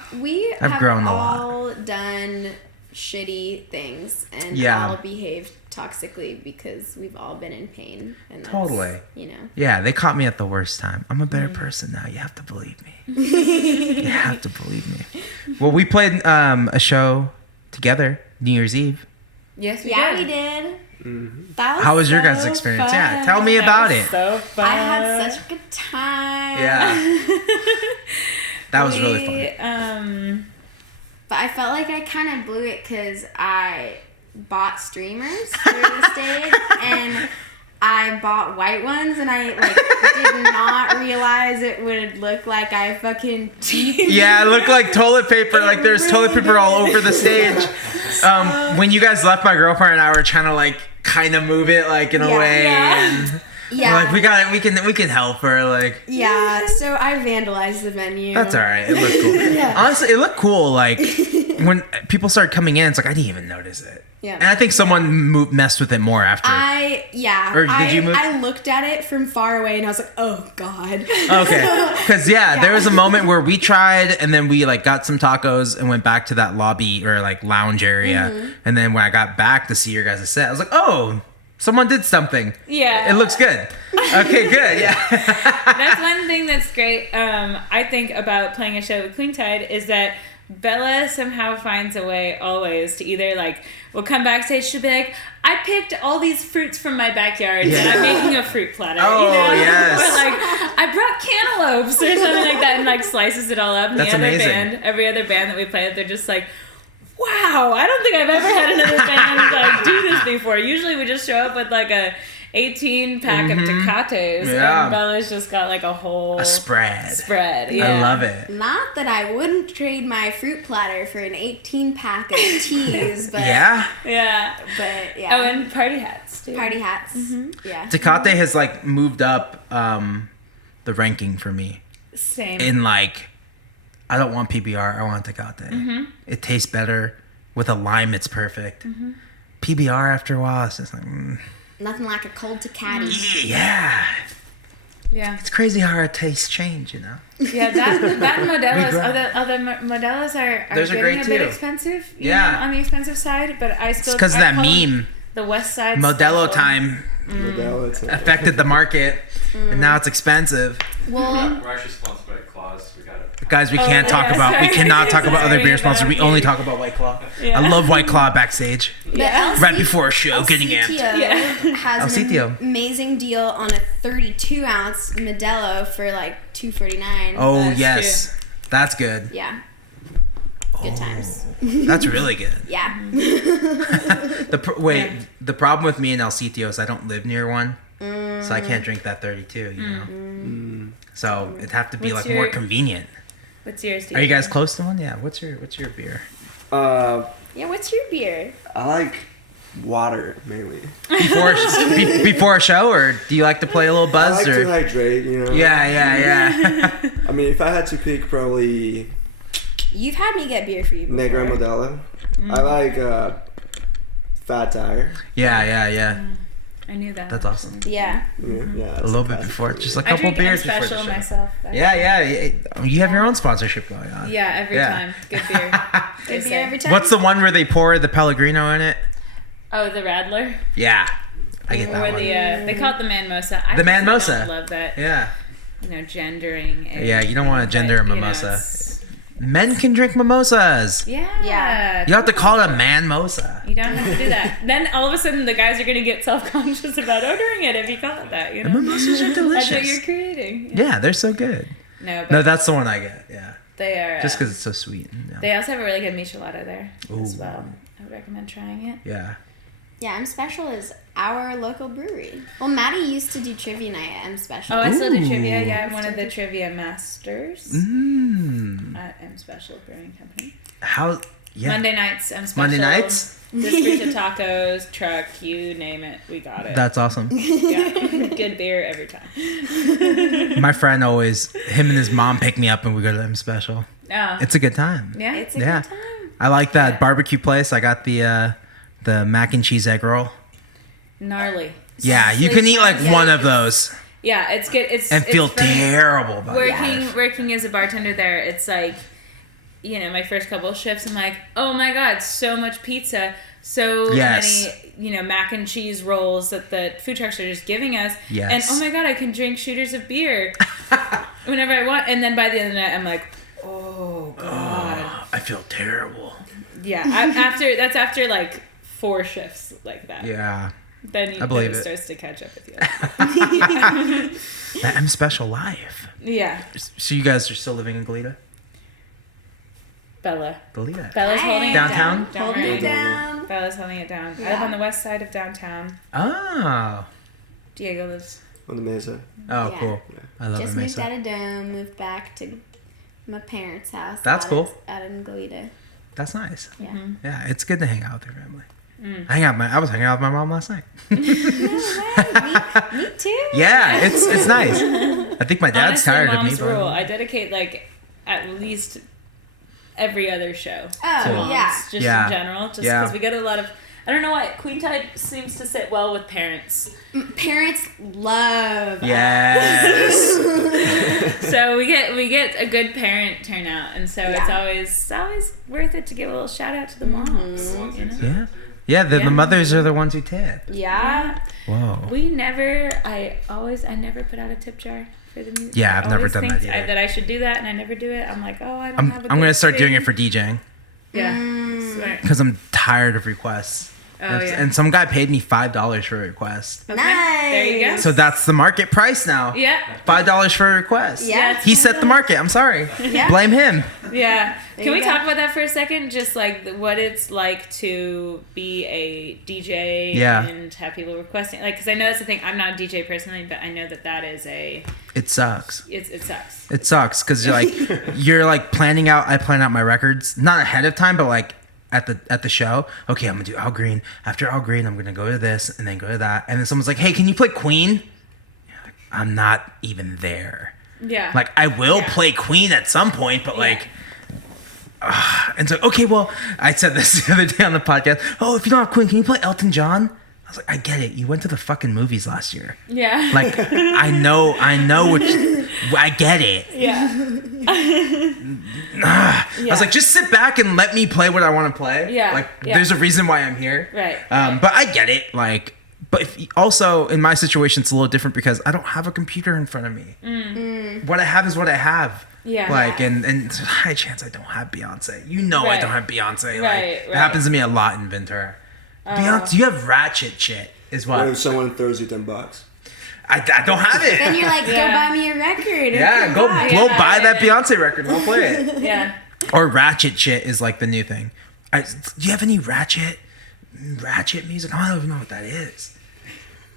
I've have grown all done shitty things and all behaved toxically because we've all been in pain. And that's, totally. You know. Yeah, they caught me at the worst time. I'm a better person now. You have to believe me. You have to believe me. Well, we played a show together New Year's Eve. Yes, we did. How was your guys' experience? Fun. Yeah, tell me about it. So fun. I had such a good time. Yeah. That was really fun. But I felt like I kind of blew it because I bought streamers for the stage and I bought white ones and I did not realize it would look like I fucking cheated. Yeah, it looked like toilet paper. Like there's really toilet paper all over the stage. When you guys left, my girlfriend and I were trying to kind of move it in a way. And we got it. We can help her. So I vandalized the venue. That's all right. It looked cool. Honestly, it looked cool. When people started coming in, it's I didn't even notice it. Yeah. And I think someone messed with it more after. Or did you move? I looked at it from far away and I was like, oh God. Okay. Because there was a moment where we tried and then we got some tacos and went back to that lobby or lounge area. And then when I got back to see your guys' set, I was like, oh, someone did something. Yeah. It looks good. Okay, good. Yeah. That's one thing that's great, I think, about playing a show with Queentide is that Bella somehow finds a way always to either we'll come backstage, she'll be like, I picked all these fruits from my backyard and I'm making a fruit platter. Oh, yes. Or I brought cantaloupes or something like that and slices it all up. And that's amazing. Every other band that we play with, they're just like, wow, I don't think I've ever had another band do this before. Usually we just show up with a 18-pack of Tecates, and Bella's just got a whole spread. Yeah. I love it. Not that I wouldn't trade my fruit platter for an 18-pack of teas, but yeah. Oh, and party hats too. Party hats. Yeah. Tecate has moved up the ranking for me. Same. In I don't want PBR, I want Tecate. It tastes better with a lime. It's perfect. PBR after a while, it's just nothing like a cold Tecate. Yeah. Yeah. It's crazy how our tastes change, Yeah, that Modelo's, other Modelo's are getting a bit expensive. You know, on the expensive side, but I still. It's because of that meme. The West Side. Modelo time affected the market, and now it's expensive. Well, we're actually sponsored by Claws. We got it. Guys, we can't talk about. We cannot talk about other beer sponsors. We only talk about White Claw. Yeah. I love White Claw backstage. Yeah. Right before a show, getting amped. Has an amazing deal on a 32-ounce Modelo for $2.49. Oh yes, that's good. Yeah. Good times. That's really good. Yeah. The problem with me and El Sitio is I don't live near one, so I can't drink that 32. So it'd have to be more convenient. What's yours? Are you guys close to one? Yeah. What's your beer? What's your beer? I like water mainly. Before a show, or do you like to play a little buzz? I like to hydrate. Yeah. I mean, if I had to pick, probably. You've had me get beer for you before. Negra Modelo. I like Fat Tire. Yeah. I knew that. That's awesome. Yeah. Yeah. A little bit before, just a couple beers before the show. Myself. Yeah. You have your own sponsorship going on. Yeah, every time. Good beer. Good beer every time. What's the one where they pour the Pellegrino in it? Oh, the Radler. Yeah, I get that one. They call it the Manmosa. The Manmosa. I love that. Yeah. Gendering. Yeah, you don't want to gender a mimosa. Men can drink mimosas. Yeah. You have to call it a manmosa. You don't have to do that. Then all of a sudden the guys are going to get self-conscious about ordering it if you call it that. The mimosas are delicious. That's what you're creating. Yeah, they're so good. No, that's the one I get. Yeah. They are. Just because it's so sweet. Yeah. They also have a really good michelada there as well. I would recommend trying it. Yeah. Yeah, M Special is our local brewery. Well, Maddie used to do trivia night at M Special. Oh, I still do trivia. Yeah, I'm one of the trivia masters at M Special Brewing Company. Monday nights, M Special. Monday nights? District of Tacos, truck, you name it, we got it. That's awesome. Yeah, good beer every time. My friend him and his mom pick me up and we go to M Special. Oh. It's a good time. Yeah, it's a good time. I like that barbecue place. I got the mac and cheese egg roll. Gnarly. Yeah, you can eat like one of those. Yeah, it's good. And feel terrible about it. Working as a bartender there, it's like, you know, my first couple of shifts, I'm like, oh my God, so much pizza, so many, you know, mac and cheese rolls that the food trucks are just giving us. Yes. And oh my God, I can drink shooters of beer whenever I want. And then by the end of the night, I'm like, oh God. I feel terrible. Yeah, after like 4 shifts like that. Yeah. Then it starts to catch up with you. That M Special life. Yeah. So you guys are still living in Goleta? Goleta. Bella's holding downtown? It down. Holding it down. Bella's holding it down. Yeah. I live on the west side of downtown. Oh. Diego lives on the Mesa. Oh, Yeah. cool. I love Just the moved Mesa. out of Dome, moved back to my parents' house. That's cool. Out in Goleta. That's nice. Yeah. Mm-hmm. Yeah, it's good to hang out with your family. I was hanging out with my mom last night. No way. Me too. Yeah, it's nice. I think my dad's Honestly, tired of me. Mom's But rule. I dedicate like at least every other show. Oh, to Moms, yeah. just in general. Just Yeah. because we get a lot of. I don't know why Queentide seems to sit well with parents. Parents love. Yes. So we get a good parent turnout, and so it's always worth it to give a little shout out to the moms. You know? Yeah. Yeah, the mothers are the ones who tip. Yeah. Whoa. We never. I never put out a tip jar for the music. Yeah, I've I never always done think that either. that I should do that, and I never do it. I'm like, oh, I don't I'm have a going to good start doing thing. it for DJing Yeah. Smart. because I'm tired of requests. Oh, yeah. And some guy paid me $5 for a request. Okay. Nice. There you go. So that's the market price now. Yeah. $5 for a request. Yeah. He set the market. I'm sorry. Yeah. Blame him. Yeah. Can you we go. talk about that for a second? Just like what it's like to be a DJ and have people requesting. Like, because I know that's the thing. I'm not a DJ personally, but I know that is a. It sucks. It sucks. It sucks because you're like planning out. I plan out my records not ahead of time, but like at the show. Okay, I'm gonna do Al Green. After Al Green, I'm gonna go to this and then go to that. And then someone's like, "Hey, can you play Queen?" I'm not even there. Yeah. Like I will play Queen at some point, but like. And so, okay, well, I said this the other day on the podcast. Oh, if you don't have Queen, can you play Elton John? I was like, I get it. You went to the fucking movies last year. Yeah. Like, I know I get it. Yeah. I was like, just sit back and let me play what I want to play. Yeah. Like, there's a reason why I'm here. Right. But I get it. Like, but also in my situation, it's a little different because I don't have a computer in front of me. What I have is what I have. Yeah. Like, and there's a high chance I don't have Beyonce. You know I don't have Beyonce. Like, it happens to me a lot in Ventura. Beyonce, you have ratchet shit, is what. What if someone throws you $10? I don't have it. Then you're like, go buy me a record. Yeah, go buy that Beyonce record and I'll play it. Yeah. Or ratchet shit is like the new thing. Do you have any ratchet music? I don't even know what that is.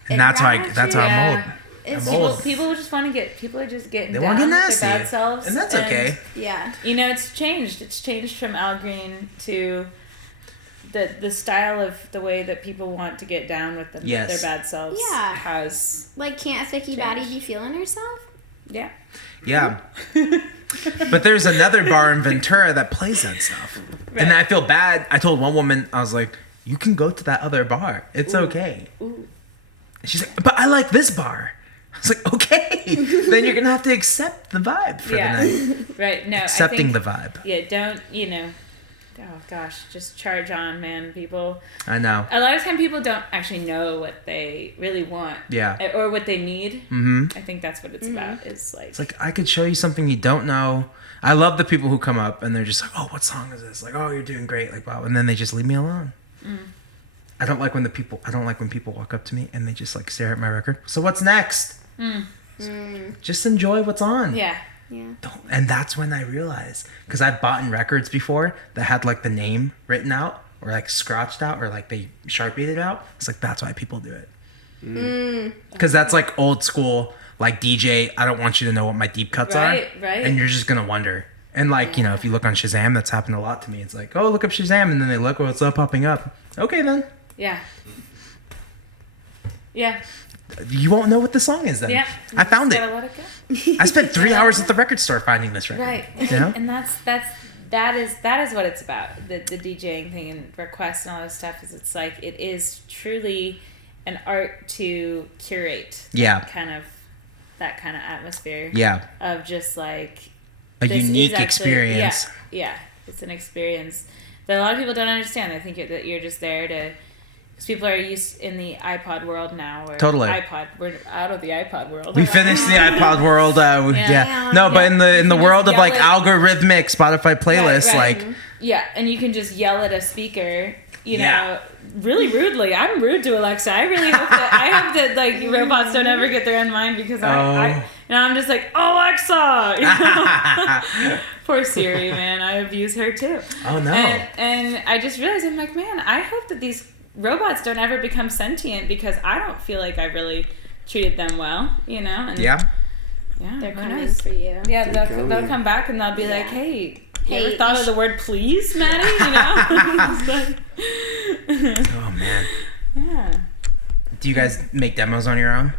And that's how I'm old. It's I'm old. People just want to get. People are just getting They down want to get with nasty, their bad selves, and that's okay. Yeah. You know, it's changed. It's changed from Al Green to the style of the way that people want to get down with their bad selves. Yeah. Has Like, can't a thicky baddie be feeling herself? yeah. Yeah. But there's another bar in Ventura that plays that stuff. Right. And I feel bad. I told one woman, I was like, you can go to that other bar. It's okay. Ooh. And she's like, but I like this bar. I was like, okay. Then you're going to have to accept the vibe for the night. Right. No. Accepting the vibe. Yeah. Don't, oh gosh, just charge on, man. People. I know. A lot of time people don't actually know what they really want. Yeah. Or what they need. Mm-hmm. I think that's what it's about. It's like I could show you something you don't know. I love the people who come up and they're just like, oh, what song is this? Like, oh, you're doing great. Like, wow. And then they just leave me alone. I don't like when people walk up to me and they just like stare at my record. So what's next? Just enjoy what's on. Yeah. And that's when I realized, because I've bought in records before that had like the name written out or like scratched out or like they Sharpied it out. It's like, that's why people do it. Because that's like old school, like DJ, I don't want you to know what my deep cuts are. Right. And you're just going to wonder. And like, if you look on Shazam, that's happened a lot to me. It's like, oh, look up Shazam. And then they look, what's up popping up. Okay, then. Yeah. Yeah. You won't know what the song is then. Yeah. I found it. Let it go. I spent 3 hours at the record store finding this record. Right. You know? And that is what it's about. The DJing thing and requests and all this stuff is it's like it is truly an art to curate. Yeah. That kind of atmosphere. Yeah. Of just like a unique experience. Yeah. It's an experience that a lot of people don't understand. They think that you're just there to. Because people are used in the iPod world now. Or totally. We're out of the iPod world. We finished the iPod world. No, but in the world of like algorithmic Spotify playlists, like. Yeah, and you can just yell at a speaker, you know, really rudely. I'm rude to Alexa. I really hope that like robots don't ever get their own mind because I'm just like, Alexa! You know? Poor Siri, man. I abuse her too. Oh no. And I just realized, I'm like, man, I hope that these robots don't ever become sentient because I don't feel like I really treated them well, you know? And yeah, they're coming for you. Yeah, they'll come back and they'll be like, hey, you ever thought of the word please, Maddie? You know? Oh man. Yeah. Do you guys make demos on your own?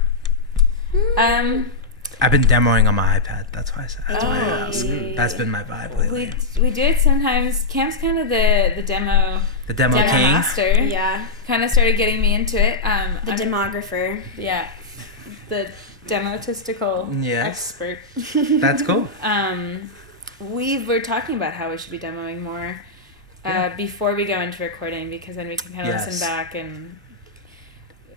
I've been demoing on my iPad. That's why I asked. That's been my vibe lately. We do it sometimes. Cam's kind of the demo. The demo king. Master. Yeah. Kind of started getting me into it. The demographer. Yeah. The demotistical expert. That's cool. We were talking about how we should be demoing more before we go into recording because then we can kind of listen back and.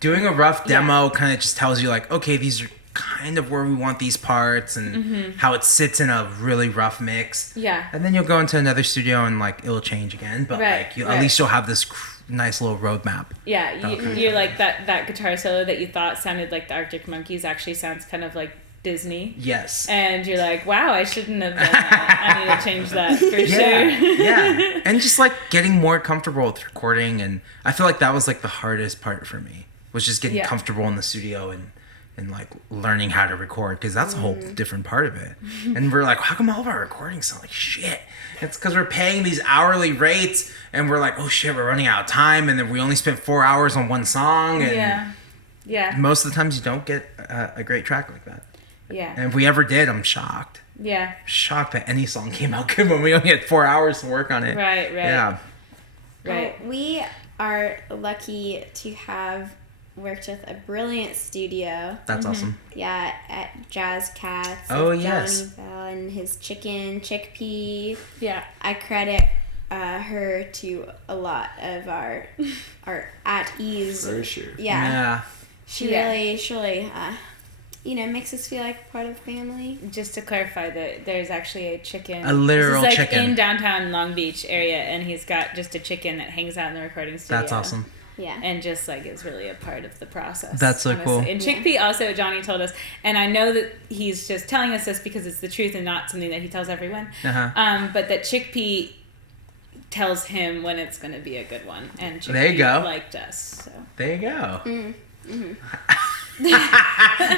Doing a rough demo kind of just tells you like, okay, these are kind of where we want these parts and how it sits in a really rough mix. Yeah. And then you'll go into another studio and like it'll change again, but at least you'll have this nice little roadmap. Yeah, you're like that guitar solo that you thought sounded like the Arctic Monkeys actually sounds kind of like Disney. Yes. And you're like, wow, I shouldn't have done that. I need to change that for sure. Yeah. And just like getting more comfortable with recording, and I feel like that was like the hardest part for me was just getting comfortable in the studio and like learning how to record because that's a whole different part of it. And we're like, how come all of our recordings sound like shit? It's because we're paying these hourly rates and we're like, oh shit, we're running out of time, and then we only spent 4 hours on one song. And most of the times you don't get a great track like that. Yeah. And if we ever did, I'm shocked. Yeah. Shocked that any song came out good when we only had 4 hours to work on it. Right. Yeah. Right. Well, we are lucky to have worked with a brilliant studio. That's awesome. Yeah, at Jazz Cats. Oh, Johnny yes. Bell and his chickpea. Yeah. I credit her to a lot of our at ease. For sure. Yeah. She really makes us feel like part of the family. Just to clarify that there's actually a chicken. A literal this is like chicken. in downtown Long Beach area, and he's got just a chicken that hangs out in the recording studio. That's awesome. Yeah. And just like is really a part of the process. That's so cool. And chickpea also, Johnny told us, and I know that he's just telling us this because it's the truth and not something that he tells everyone. But that chickpea tells him when it's going to be a good one, and chickpea there you go. Liked us. So. There you go.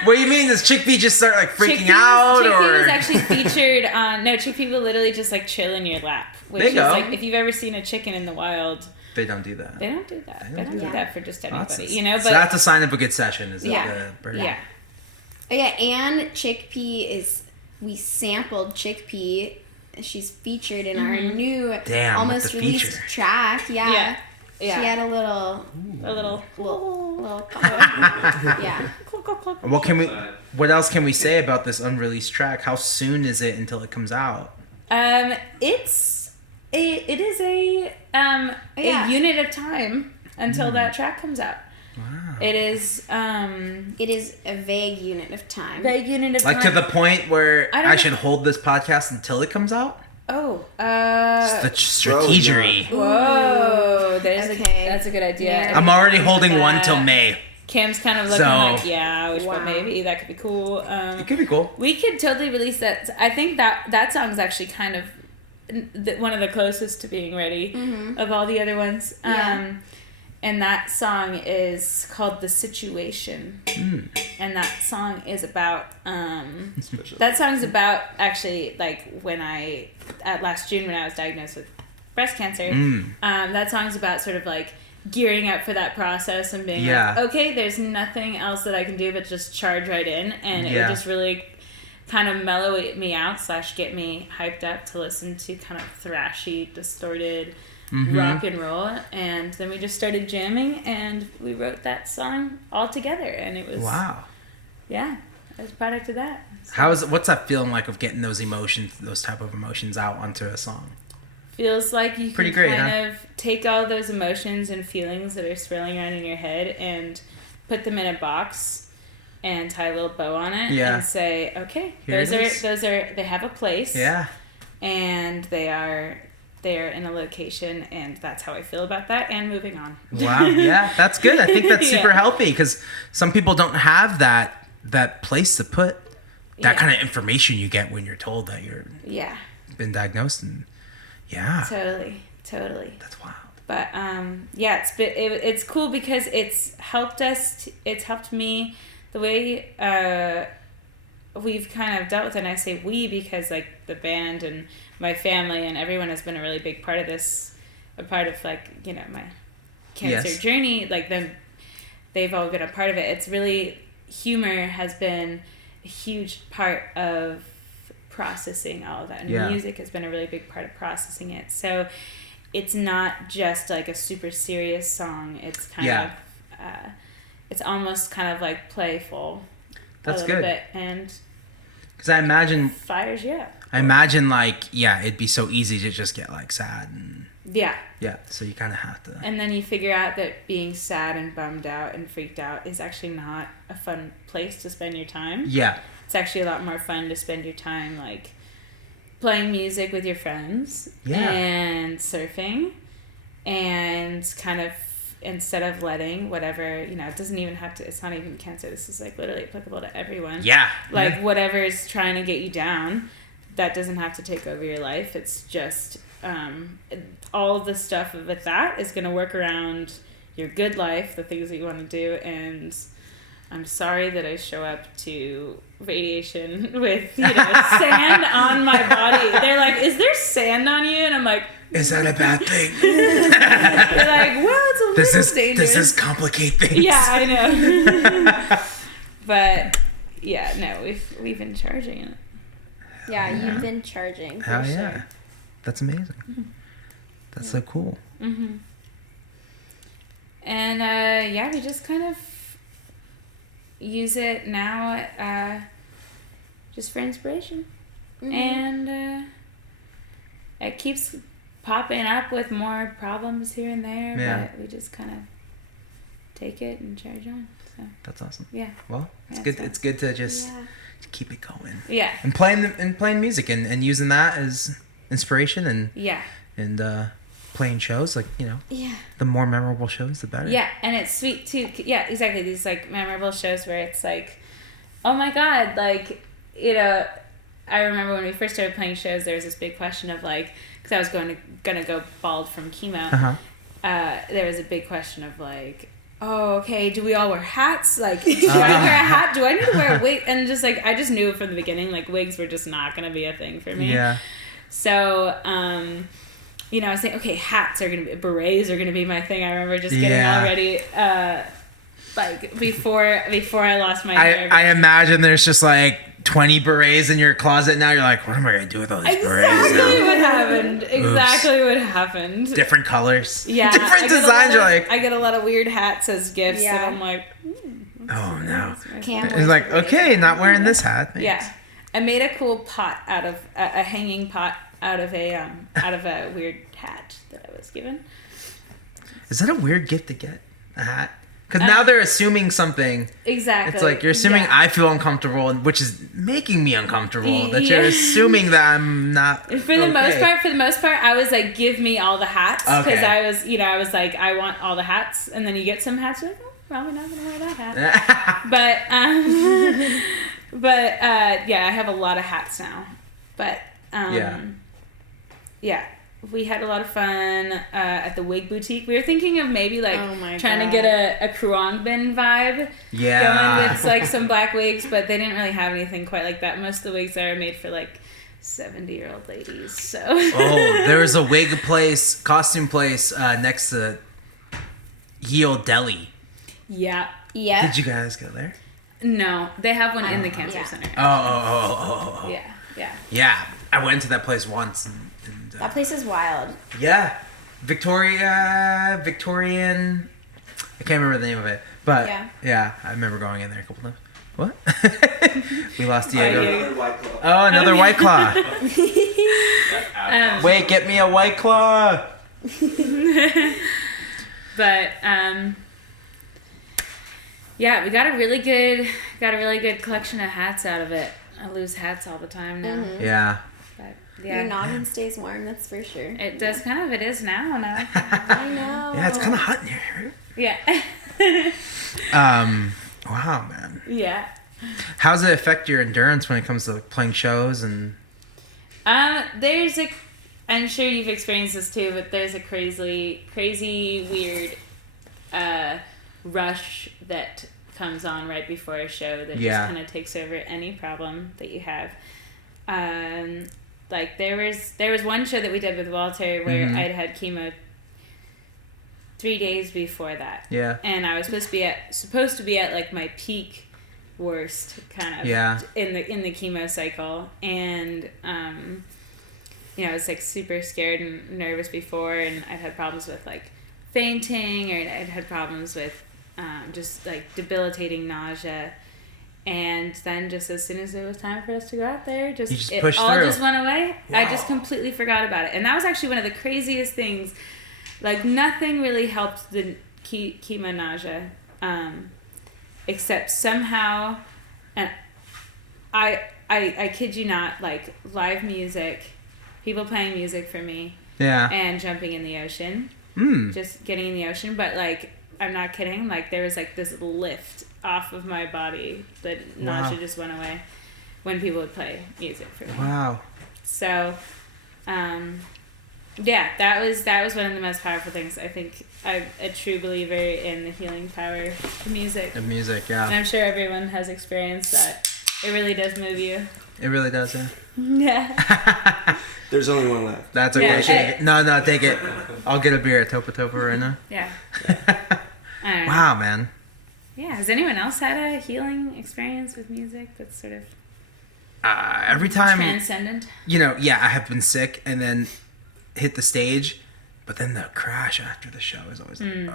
What do you mean? Does chickpea just start like freaking out? Chickpea was actually featured on. No, chickpea will literally just like chill in your lap. Which is like if you've ever seen a chicken in the wild. They don't do that. They don't do that. They don't do that for just anybody, But so that's a sign of a good session. Is the bird? Yeah. Oh yeah, and chickpea we sampled chickpea. She's featured in our new almost released track. Yeah. She had a little yeah. What else can we say about this unreleased track? How soon is it until it comes out? It is a unit of time until that track comes out. Wow. It is a vague unit of time. Like to the point where I should hold this podcast until it comes out? Oh, the strategery. Whoa, that's a good idea. Yeah. I'm already holding one till May. Cam's kind of looking but maybe that could be cool. It could be cool. We could totally release that. I think that song is actually kind of one of the closest to being ready of all the other ones. And that song is called The Situation. And that song is about actually like last June when I was diagnosed with breast cancer. That song's about sort of like gearing up for that process and being like, okay, there's nothing else that I can do but just charge right in, and it would just really kind of mellow me out / get me hyped up to listen to kind of thrashy, distorted rock and roll. And then we just started jamming, and we wrote that song all together, and it was yeah, it was a product of that. So, what's that feeling like of getting those type of emotions out onto a song? Feels like you Pretty can great, kind of take all those emotions and feelings that are swirling around in your head and put them in a box and tie a little bow on it and say, okay, those are they have a place. Yeah. And they're in a location, and that's how I feel about that, and moving on. Wow. Yeah, that's good. I think that's super healthy, because some people don't have that place to put that kind of information you get when you're told that you're been diagnosed. And totally that's wild. But it's cool because it's helped me the way we've kind of dealt with it. And I say we because like the band and my family and everyone has been a really big part of this, a part of like, you know, my cancer journey. Like they've all been a part of it. It's really, humor has been a huge part of processing all of that, and music has been a really big part of processing it. So it's not just like a super serious song. It's kind of it's almost kind of like playful. That's a little good. Bit, and because I imagine fires you up. I imagine like it'd be so easy to just get like sad and so you kind of have to. And then you figure out that being sad and bummed out and freaked out is actually not a fun place to spend your time. Yeah. It's actually a lot more fun to spend your time like playing music with your friends and surfing, and kind of, instead of letting whatever, you know, it doesn't even have to, it's not even cancer, this is like literally applicable to everyone. Like whatever is trying to get you down, that doesn't have to take over your life. It's just all of the stuff with that is going to work around your good life, the things that you want to do. And I'm sorry that I show up to radiation with, you know, sand on my body. They're like, is there sand on you? And I'm like, is that a bad thing? They're like, well, it's a little dangerous. Does this complicate things? Yeah, I know. But yeah, no, we've been charging it. Yeah, you've been charging. Hell yeah. Sure. That's amazing. Mm-hmm. That's so cool. Mm-hmm. And we just kind of use it now just for inspiration. Mm-hmm. And it keeps popping up with more problems here and there, but we just kind of take it and charge on. So that's awesome. Yeah. Well, it's good. It's good to just keep it going. Yeah. And playing music and using that as inspiration and playing shows, like, you know. Yeah. The more memorable shows, the better. Yeah, and it's sweet too. Yeah, exactly. These like memorable shows where it's like, oh my God, like, you know, I remember when we first started playing shows, there was this big question of like, because I was gonna go bald from chemo. There was a big question of like, oh, okay, do we all wear hats? Like, do I wear a hat? Do I need to wear a wig? And just like, I just knew from the beginning, like, wigs were just not gonna be a thing for me. Yeah. So, you know, I was saying, okay, berets are gonna be my thing. I remember just getting all ready, like before I lost my hair. I imagine there's just like 20 berets in your closet now. You're like, what am I gonna do with all these berets now? Exactly what happened. Different colors. Yeah. Different designs. You're like, I get a lot of weird hats as gifts, and I'm like, oh no. It's like, okay, not wearing this hat. Thanks. Yeah. I made a cool pot out of a hanging pot out of a weird hat that I was given. Is that a weird gift to get? A hat? Because now they're assuming something. Exactly. It's like you're assuming I feel uncomfortable, which is making me uncomfortable. That you're assuming that I'm not. For the most part, I was like, give me all the hats, because I was like, I want all the hats, and then you get some hats, you're like, oh, probably not gonna wear that hat. but I have a lot of hats now. But we had a lot of fun at the wig boutique. We were thinking of maybe like trying to get a Kruangbin vibe going with like some black wigs, but they didn't really have anything quite like that. Most of the wigs there are made for like 70-year-old ladies. So there was a wig place, costume place next to Yale Deli. Yeah. Did you guys go there? No, they have one in the cancer center. Oh. Yeah. I went to that place once. That place is wild. Yeah. Victorian. I can't remember the name of it, but yeah, I remember going in there a couple times. What? We lost Diego. Another White Claw. Oh, another White Claw. Wait, get me a White Claw. But yeah, we got a really good collection of hats out of it. I lose hats all the time now. Mm-hmm. Yeah. But yeah, your noggin stays warm. That's for sure. it does kind of. It is now. I know. Yeah, it's kind of hot in here. Yeah. Wow, man. Yeah. How does it affect your endurance when it comes to playing shows and? There's a. I'm sure you've experienced this too, but there's a crazy weird rush that comes on right before a show that just kind of takes over any problem that you have. Like there was one show that we did with Walter where I'd had chemo 3 days before that. Yeah. And I was supposed to be at like my peak worst kind of in the chemo cycle, and I was like super scared and nervous before, and I'd had problems with like fainting, or I'd had problems with just like debilitating nausea. And then just as soon as it was time for us to go out there, it all just went away. Wow. I just completely forgot about it. And that was actually one of the craziest things. Like nothing really helped the chemo nausea, except somehow, and I kid you not, like live music, people playing music for me, and jumping in the ocean, just getting in the ocean. But like, I'm not kidding. Like there was like this lift off of my body. The nausea just went away when people would play music for me. Wow. So, yeah, that was one of the most powerful things. I think I'm a true believer in the healing power of music. Of music, yeah. And I'm sure everyone has experienced that. It really does move you. It really does, yeah. Yeah. There's only one left. That's okay. No, take it. I'll get a beer at Topa Topa right now. Yeah. Wow, man. Yeah. Has anyone else had a healing experience with music that's sort of every time transcendent? I have been sick and then hit the stage, but then the crash after the show is always like,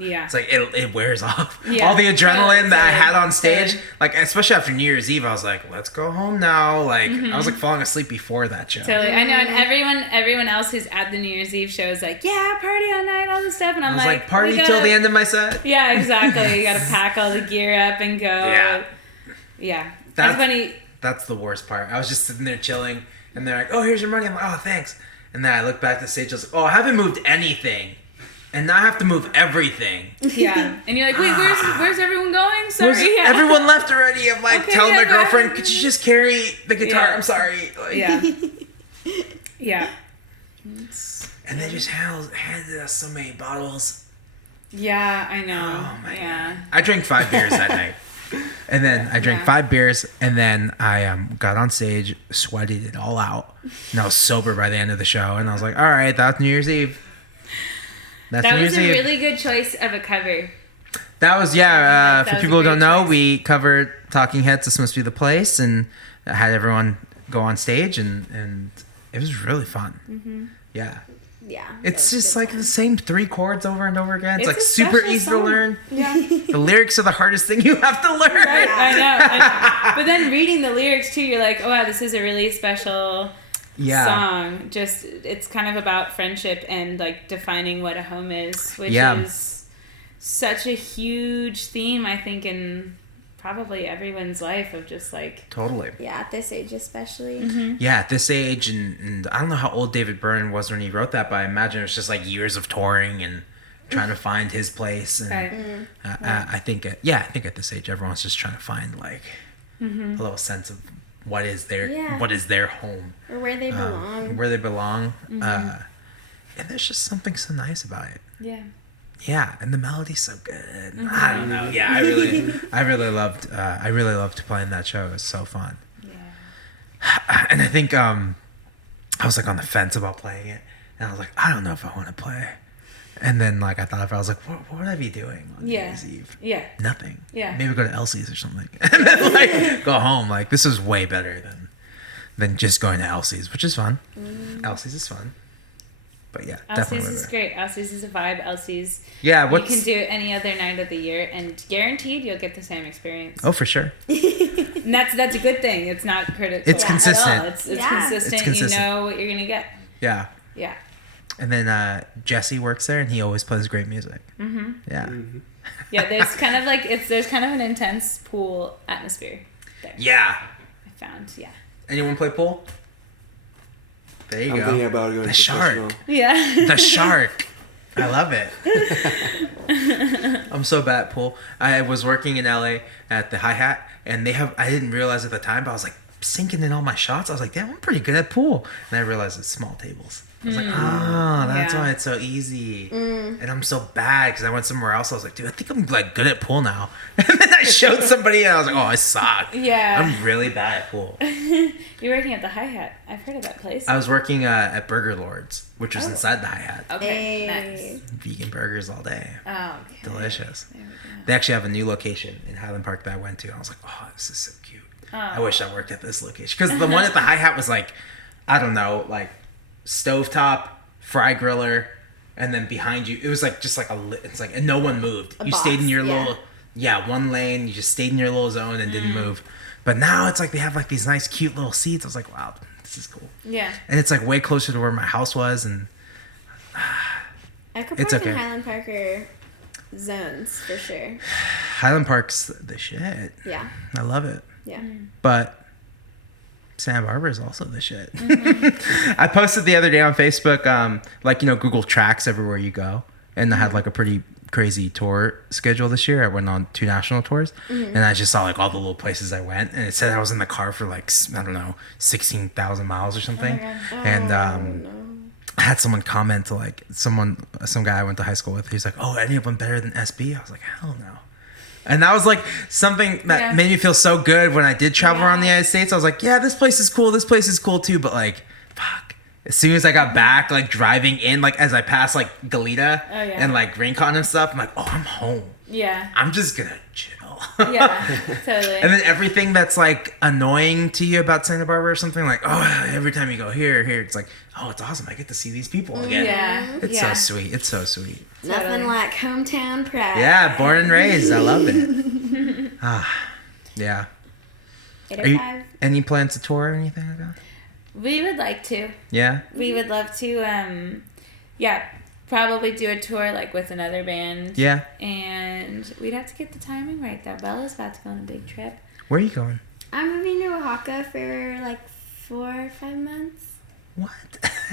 it's like it wears off. Yeah, all the adrenaline that I had on stage, like especially after New Year's Eve, I was like, let's go home now. Like I was like falling asleep before that show. Totally, I know, and everyone else who's at the New Year's Eve show is like, yeah, party all night, all this stuff, and I'm like, party till the end of my set. Yeah, exactly. You gotta pack all the gear up and go. Yeah. That's funny. That's the worst part. I was just sitting there chilling, and they're like, oh, here's your money. I'm like, oh, thanks. And then I look back at the stage, I was like, oh, I haven't moved anything. And now I have to move everything. Yeah. And you're like, wait, where's everyone going? Sorry. Everyone left already. I'm like telling my girlfriend, could you just carry the guitar? I'm sorry. Like, yeah. And they just handed us so many bottles. Yeah, I know. Oh, my God. I drank 5 beers that night. And then I drank 5 beers, and then I got on stage, sweated it all out, and I was sober by the end of the show. And I was like, all right, that's New Year's Eve. That was a really good choice of a cover. That was, for people who don't know, we covered Talking Heads, This Must Be the Place, and had everyone go on stage, and it was really fun. Mm-hmm. Yeah. Yeah. It's just like the same 3 chords over and over again. It's like super easy to learn. Yeah. The lyrics are the hardest thing you have to learn. Right, I know. But then reading the lyrics too, you're like, oh wow, this is a really special song. Just, it's kind of about friendship and like defining what a home is, which is such a huge theme, I think, in probably everyone's life, of just like totally at this age especially. Mm-hmm. Yeah, at this age, and I don't know how old David Byrne was when he wrote that, but I imagine it was just like years of touring and trying to find his place. And I think at this age everyone's just trying to find like a little sense of what is their home, or where they belong. Mm-hmm. And there's just something so nice about it. Yeah, and the melody's so good. Mm-hmm. I don't know. Yeah, I really loved playing that show. It was so fun. Yeah. And I think I was like on the fence about playing it, and I was like, I don't know if I want to play. And then like I thought if I was like, what would I be doing on New Year's Eve? Yeah. Nothing. Yeah. Maybe go to Elsie's or something, and then like go home. Like this is way better than just going to Elsie's, which is fun. Elsie's is fun. But yeah, Elsie's definitely. is great. Elsie's is a vibe. Elsie's. Yeah, you can do it any other night of the year, and guaranteed you'll get the same experience. Oh, for sure. And that's a good thing. It's not critical. It's consistent. At all. It's consistent. It's consistent. You know what you're gonna get. Yeah. Yeah. And then Jesse works there, and he always plays great music. Mm-hmm. Yeah. Mm-hmm. Yeah, there's kind of like there's kind of an intense pool atmosphere there. Yeah. I found, yeah. Anyone play pool? There you I'm go. thinking about going The professional. shark. Yeah. The shark. I love it. I'm so bad at pool. I was working in LA at the Hi-Hat, and I didn't realize at the time, but I was like sinking in all my shots. I was like, damn, I'm pretty good at pool. And I realized it's small tables. I was like, that's why it's so easy. And I'm so bad because I went somewhere else. I was like, dude, I think I'm like good at pool now. And then I showed somebody and I was like, oh, I suck. Yeah. I'm really bad at pool. You're working at the Hi-Hat. I've heard of that place. I was working at Burger Lords, which was inside the Hi-Hat. Okay, Hey. nice. Vegan burgers all day. Oh, okay. Delicious. There we go. They actually have a new location in Highland Park that I went to. And I was like, oh, this is so cute. Oh. I wish I worked at this location. Because the one at the Hi-Hat was like, I don't know, like stovetop, fry griller, and then behind you, it was like just like it's like, and no one moved. You stayed in your little, one lane. You just stayed in your little zone and didn't move. But now it's like they have like these nice, cute little seats. I was like, wow, this is cool. Yeah. And it's like way closer to where my house was, and Echo It's Park okay. and Highland Park are zones for sure. Highland Park's the shit. Yeah. I love it. Yeah. But Santa Barbara is also the shit. I posted the other day on Facebook, Google Tracks everywhere you go. And I had like a pretty crazy tour schedule this year. I went on 2 national tours. And I just saw like all the little places I went. And it said I was in the car for like, I don't know, 16,000 miles or something. And I had someone comment to like some guy I went to high school with. He's like, oh, any of them better than SB? I was like, hell no. And that was like something that made me feel so good when I did travel around the United States. I was like, yeah, this place is cool. This place is cool too. But like, fuck. As soon as I got back, like driving in, like as I passed like Goleta and like Rincon and stuff, I'm like, oh, I'm home. Yeah. I'm just gonna chill. Yeah, totally. And then everything that's like annoying to you about Santa Barbara or something, like, oh, every time you go here, it's like, oh, it's awesome. I get to see these people again. Yeah. It's so sweet. It's so sweet. Nothing like hometown pride. Yeah, born and raised. I love it. Yeah. 805. Any plans to tour or anything like that? We would like to. Yeah? We would love to, probably do a tour like with another band. Yeah. And we'd have to get the timing right though. Bella's about to go on a big trip. Where are you going? I'm moving to Oaxaca for like 4 or 5 months. What?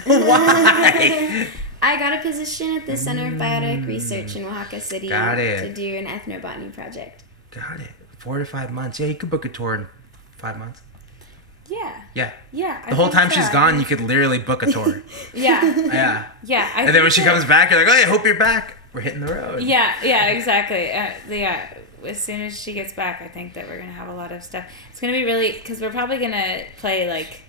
Why? I got a position at the Center of Biotic Research in Oaxaca City Got it. to do an ethnobotany project. Got it. 4 to 5 months. Yeah, you could book a tour in 5 months. Yeah. Yeah. Yeah. The whole time she's gone, you could literally book a tour. Yeah. Yeah. Yeah. And then when she comes back, you're like, oh, I hope you're back. We're hitting the road. Yeah, exactly. As soon as she gets back, I think that we're going to have a lot of stuff. It's going to be really, because we're probably going to play, like,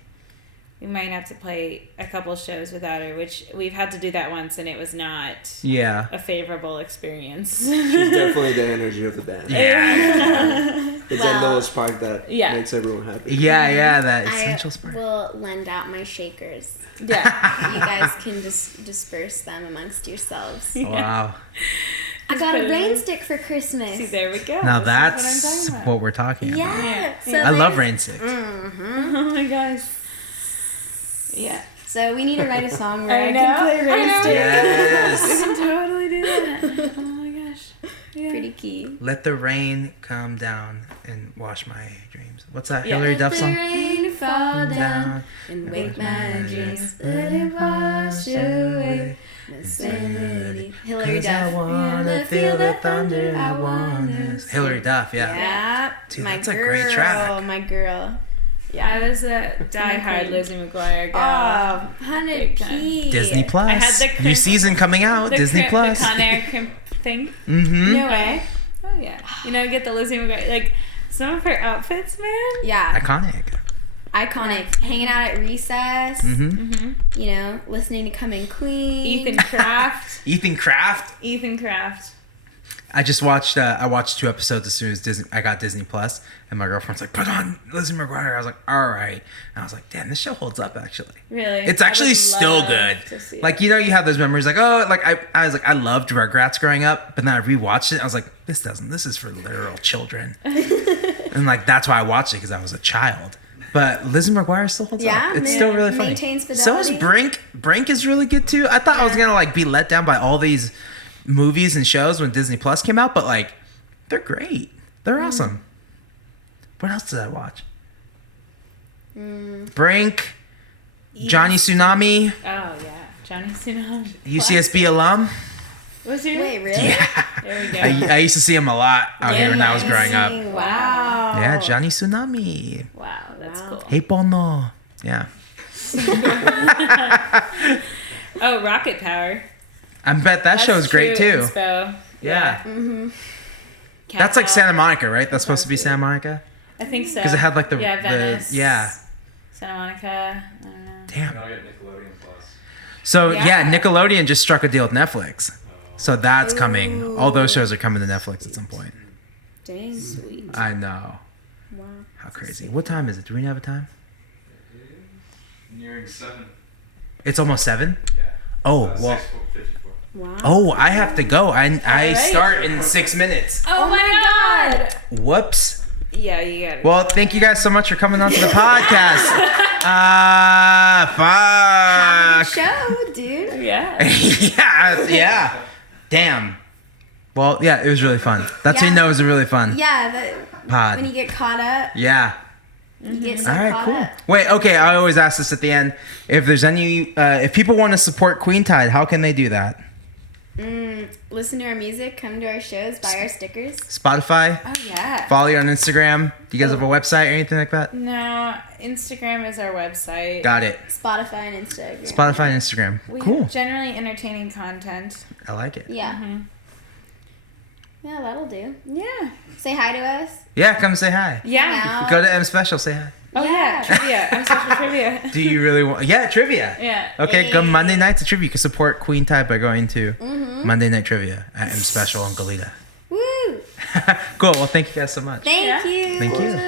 we might have to play a couple shows without her, which we've had to do that once, and it was not a favorable experience. She's definitely the energy of the band. Yeah. It's that little spark that makes everyone happy. Yeah, that essential spark. I will lend out my shakers. Yeah. You guys can just disperse them amongst yourselves. Wow. I got a rain stick for Christmas. See, there we go. Now This that's is what I'm talking about. what we're talking about. Yeah. So I love rain sticks. Oh my gosh. Yeah. So we need to write a song where I know. can play rain stick. Yes. We can totally do that. Oh my gosh. Yeah. Pretty key. Let the rain come down and wash my dreams. What's that Yeah. Hillary Duff song? Let the rain fall down and wake my dreams. Let it wash away my sanity. Hillary 'Cause I Duff. wanna feel the thunder. I wanna. Hillary Duff, yeah. Yeah. Dude, my that's a girl, great track. My girl. I was a diehard Lizzie McGuire girl. Oh, 100p. Disney Plus. I had the New crimp- season coming out. Disney Plus. The Conair crimp thing. Mm-hmm. No way. Oh yeah. Get the Lizzie McGuire, like some of her outfits, man. Yeah. Iconic. Iconic. Hanging out at recess. Mm-hmm. Listening to Coming Queen. Ethan Kraft. Ethan Kraft. Ethan Kraft. I just watched. I watched 2 episodes as soon as I got Disney Plus, and my girlfriend's like, "Put on Lizzie McGuire." I was like, "All right," and I was like, "Damn, this show holds up actually." Really? It's actually still good. Like you have those memories, like I was like, I loved Rugrats growing up, but then I rewatched it. I was like, this is for literal children, and like that's why I watched it because I was a child. But Lizzie McGuire still holds up. It's still really funny. Maintains fidelity. So is Brink. Brink is really good too. I thought I was gonna like be let down by all these movies and shows when Disney Plus came out, but like they're great. They're awesome. What else did I watch? Brink, Johnny Tsunami. Oh yeah, Johnny Tsunami. UCSB alum. Was he? Wait, really? Yeah. There we go. I used to see him a lot out here when I was growing up. Wow. Yeah, Johnny Tsunami. Wow, that's cool. Hey, Bono. Yeah. Oh, Rocket Power. I bet that show's great too. Inspo. Yeah. Mm-hmm. That's like Santa Monica, right? That's supposed to be Santa Monica? I think so. Because it had like the Venice. Yeah. Santa Monica. I don't know. Damn. I'll get Nickelodeon Plus. So Yeah. Nickelodeon just struck a deal with Netflix. So that's coming. All those shows are coming to Netflix at some point. Dang. Sweet. I know. Wow. How crazy. What time is it? Do we have a time? Nearing 7. It's almost 7? Yeah. Oh, well. 6:54. Wow. Oh, I have to go. I right. start in 6 minutes. Oh my god. Whoops. Yeah, you got it. Well, thank you guys so much for coming on to the podcast. Fuck. Show, dude. Yeah. yeah. Damn. Well, yeah, it was really fun. That's how you know it was a really fun Yeah, pod. when you get caught up, Yeah. you get so All right, caught cool. up. Wait, okay, I always ask this at the end. If there's any, if people want to support Queentide, how can they do that? Listen to our music, come to our shows, buy our stickers. Spotify? Oh yeah. Follow you on Instagram? Do you guys have a website or anything like that? No, Instagram is our website. Got it. Spotify and Instagram. Spotify and Instagram. We Cool. have generally entertaining content. I like it. Yeah. Mm-hmm. Yeah, that'll do. Yeah. Say hi to us. Yeah, come say hi. Yeah. Now. Go to M Special, say hi. Oh yeah, trivia. I'm social trivia. Do you really want? Yeah, trivia. Yeah. Okay, go Hey. Monday nights to trivia. You can support Queentide by going to Mm-hmm. Monday Night Trivia at M Special on Goleta. Woo! Cool. Well, thank you guys so much. Thank Yeah. you. Thank you.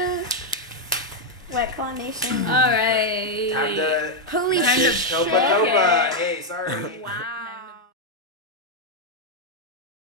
Wet Claw Nation. All right. Holy Time to shit. Topa. Hey, sorry. Wow.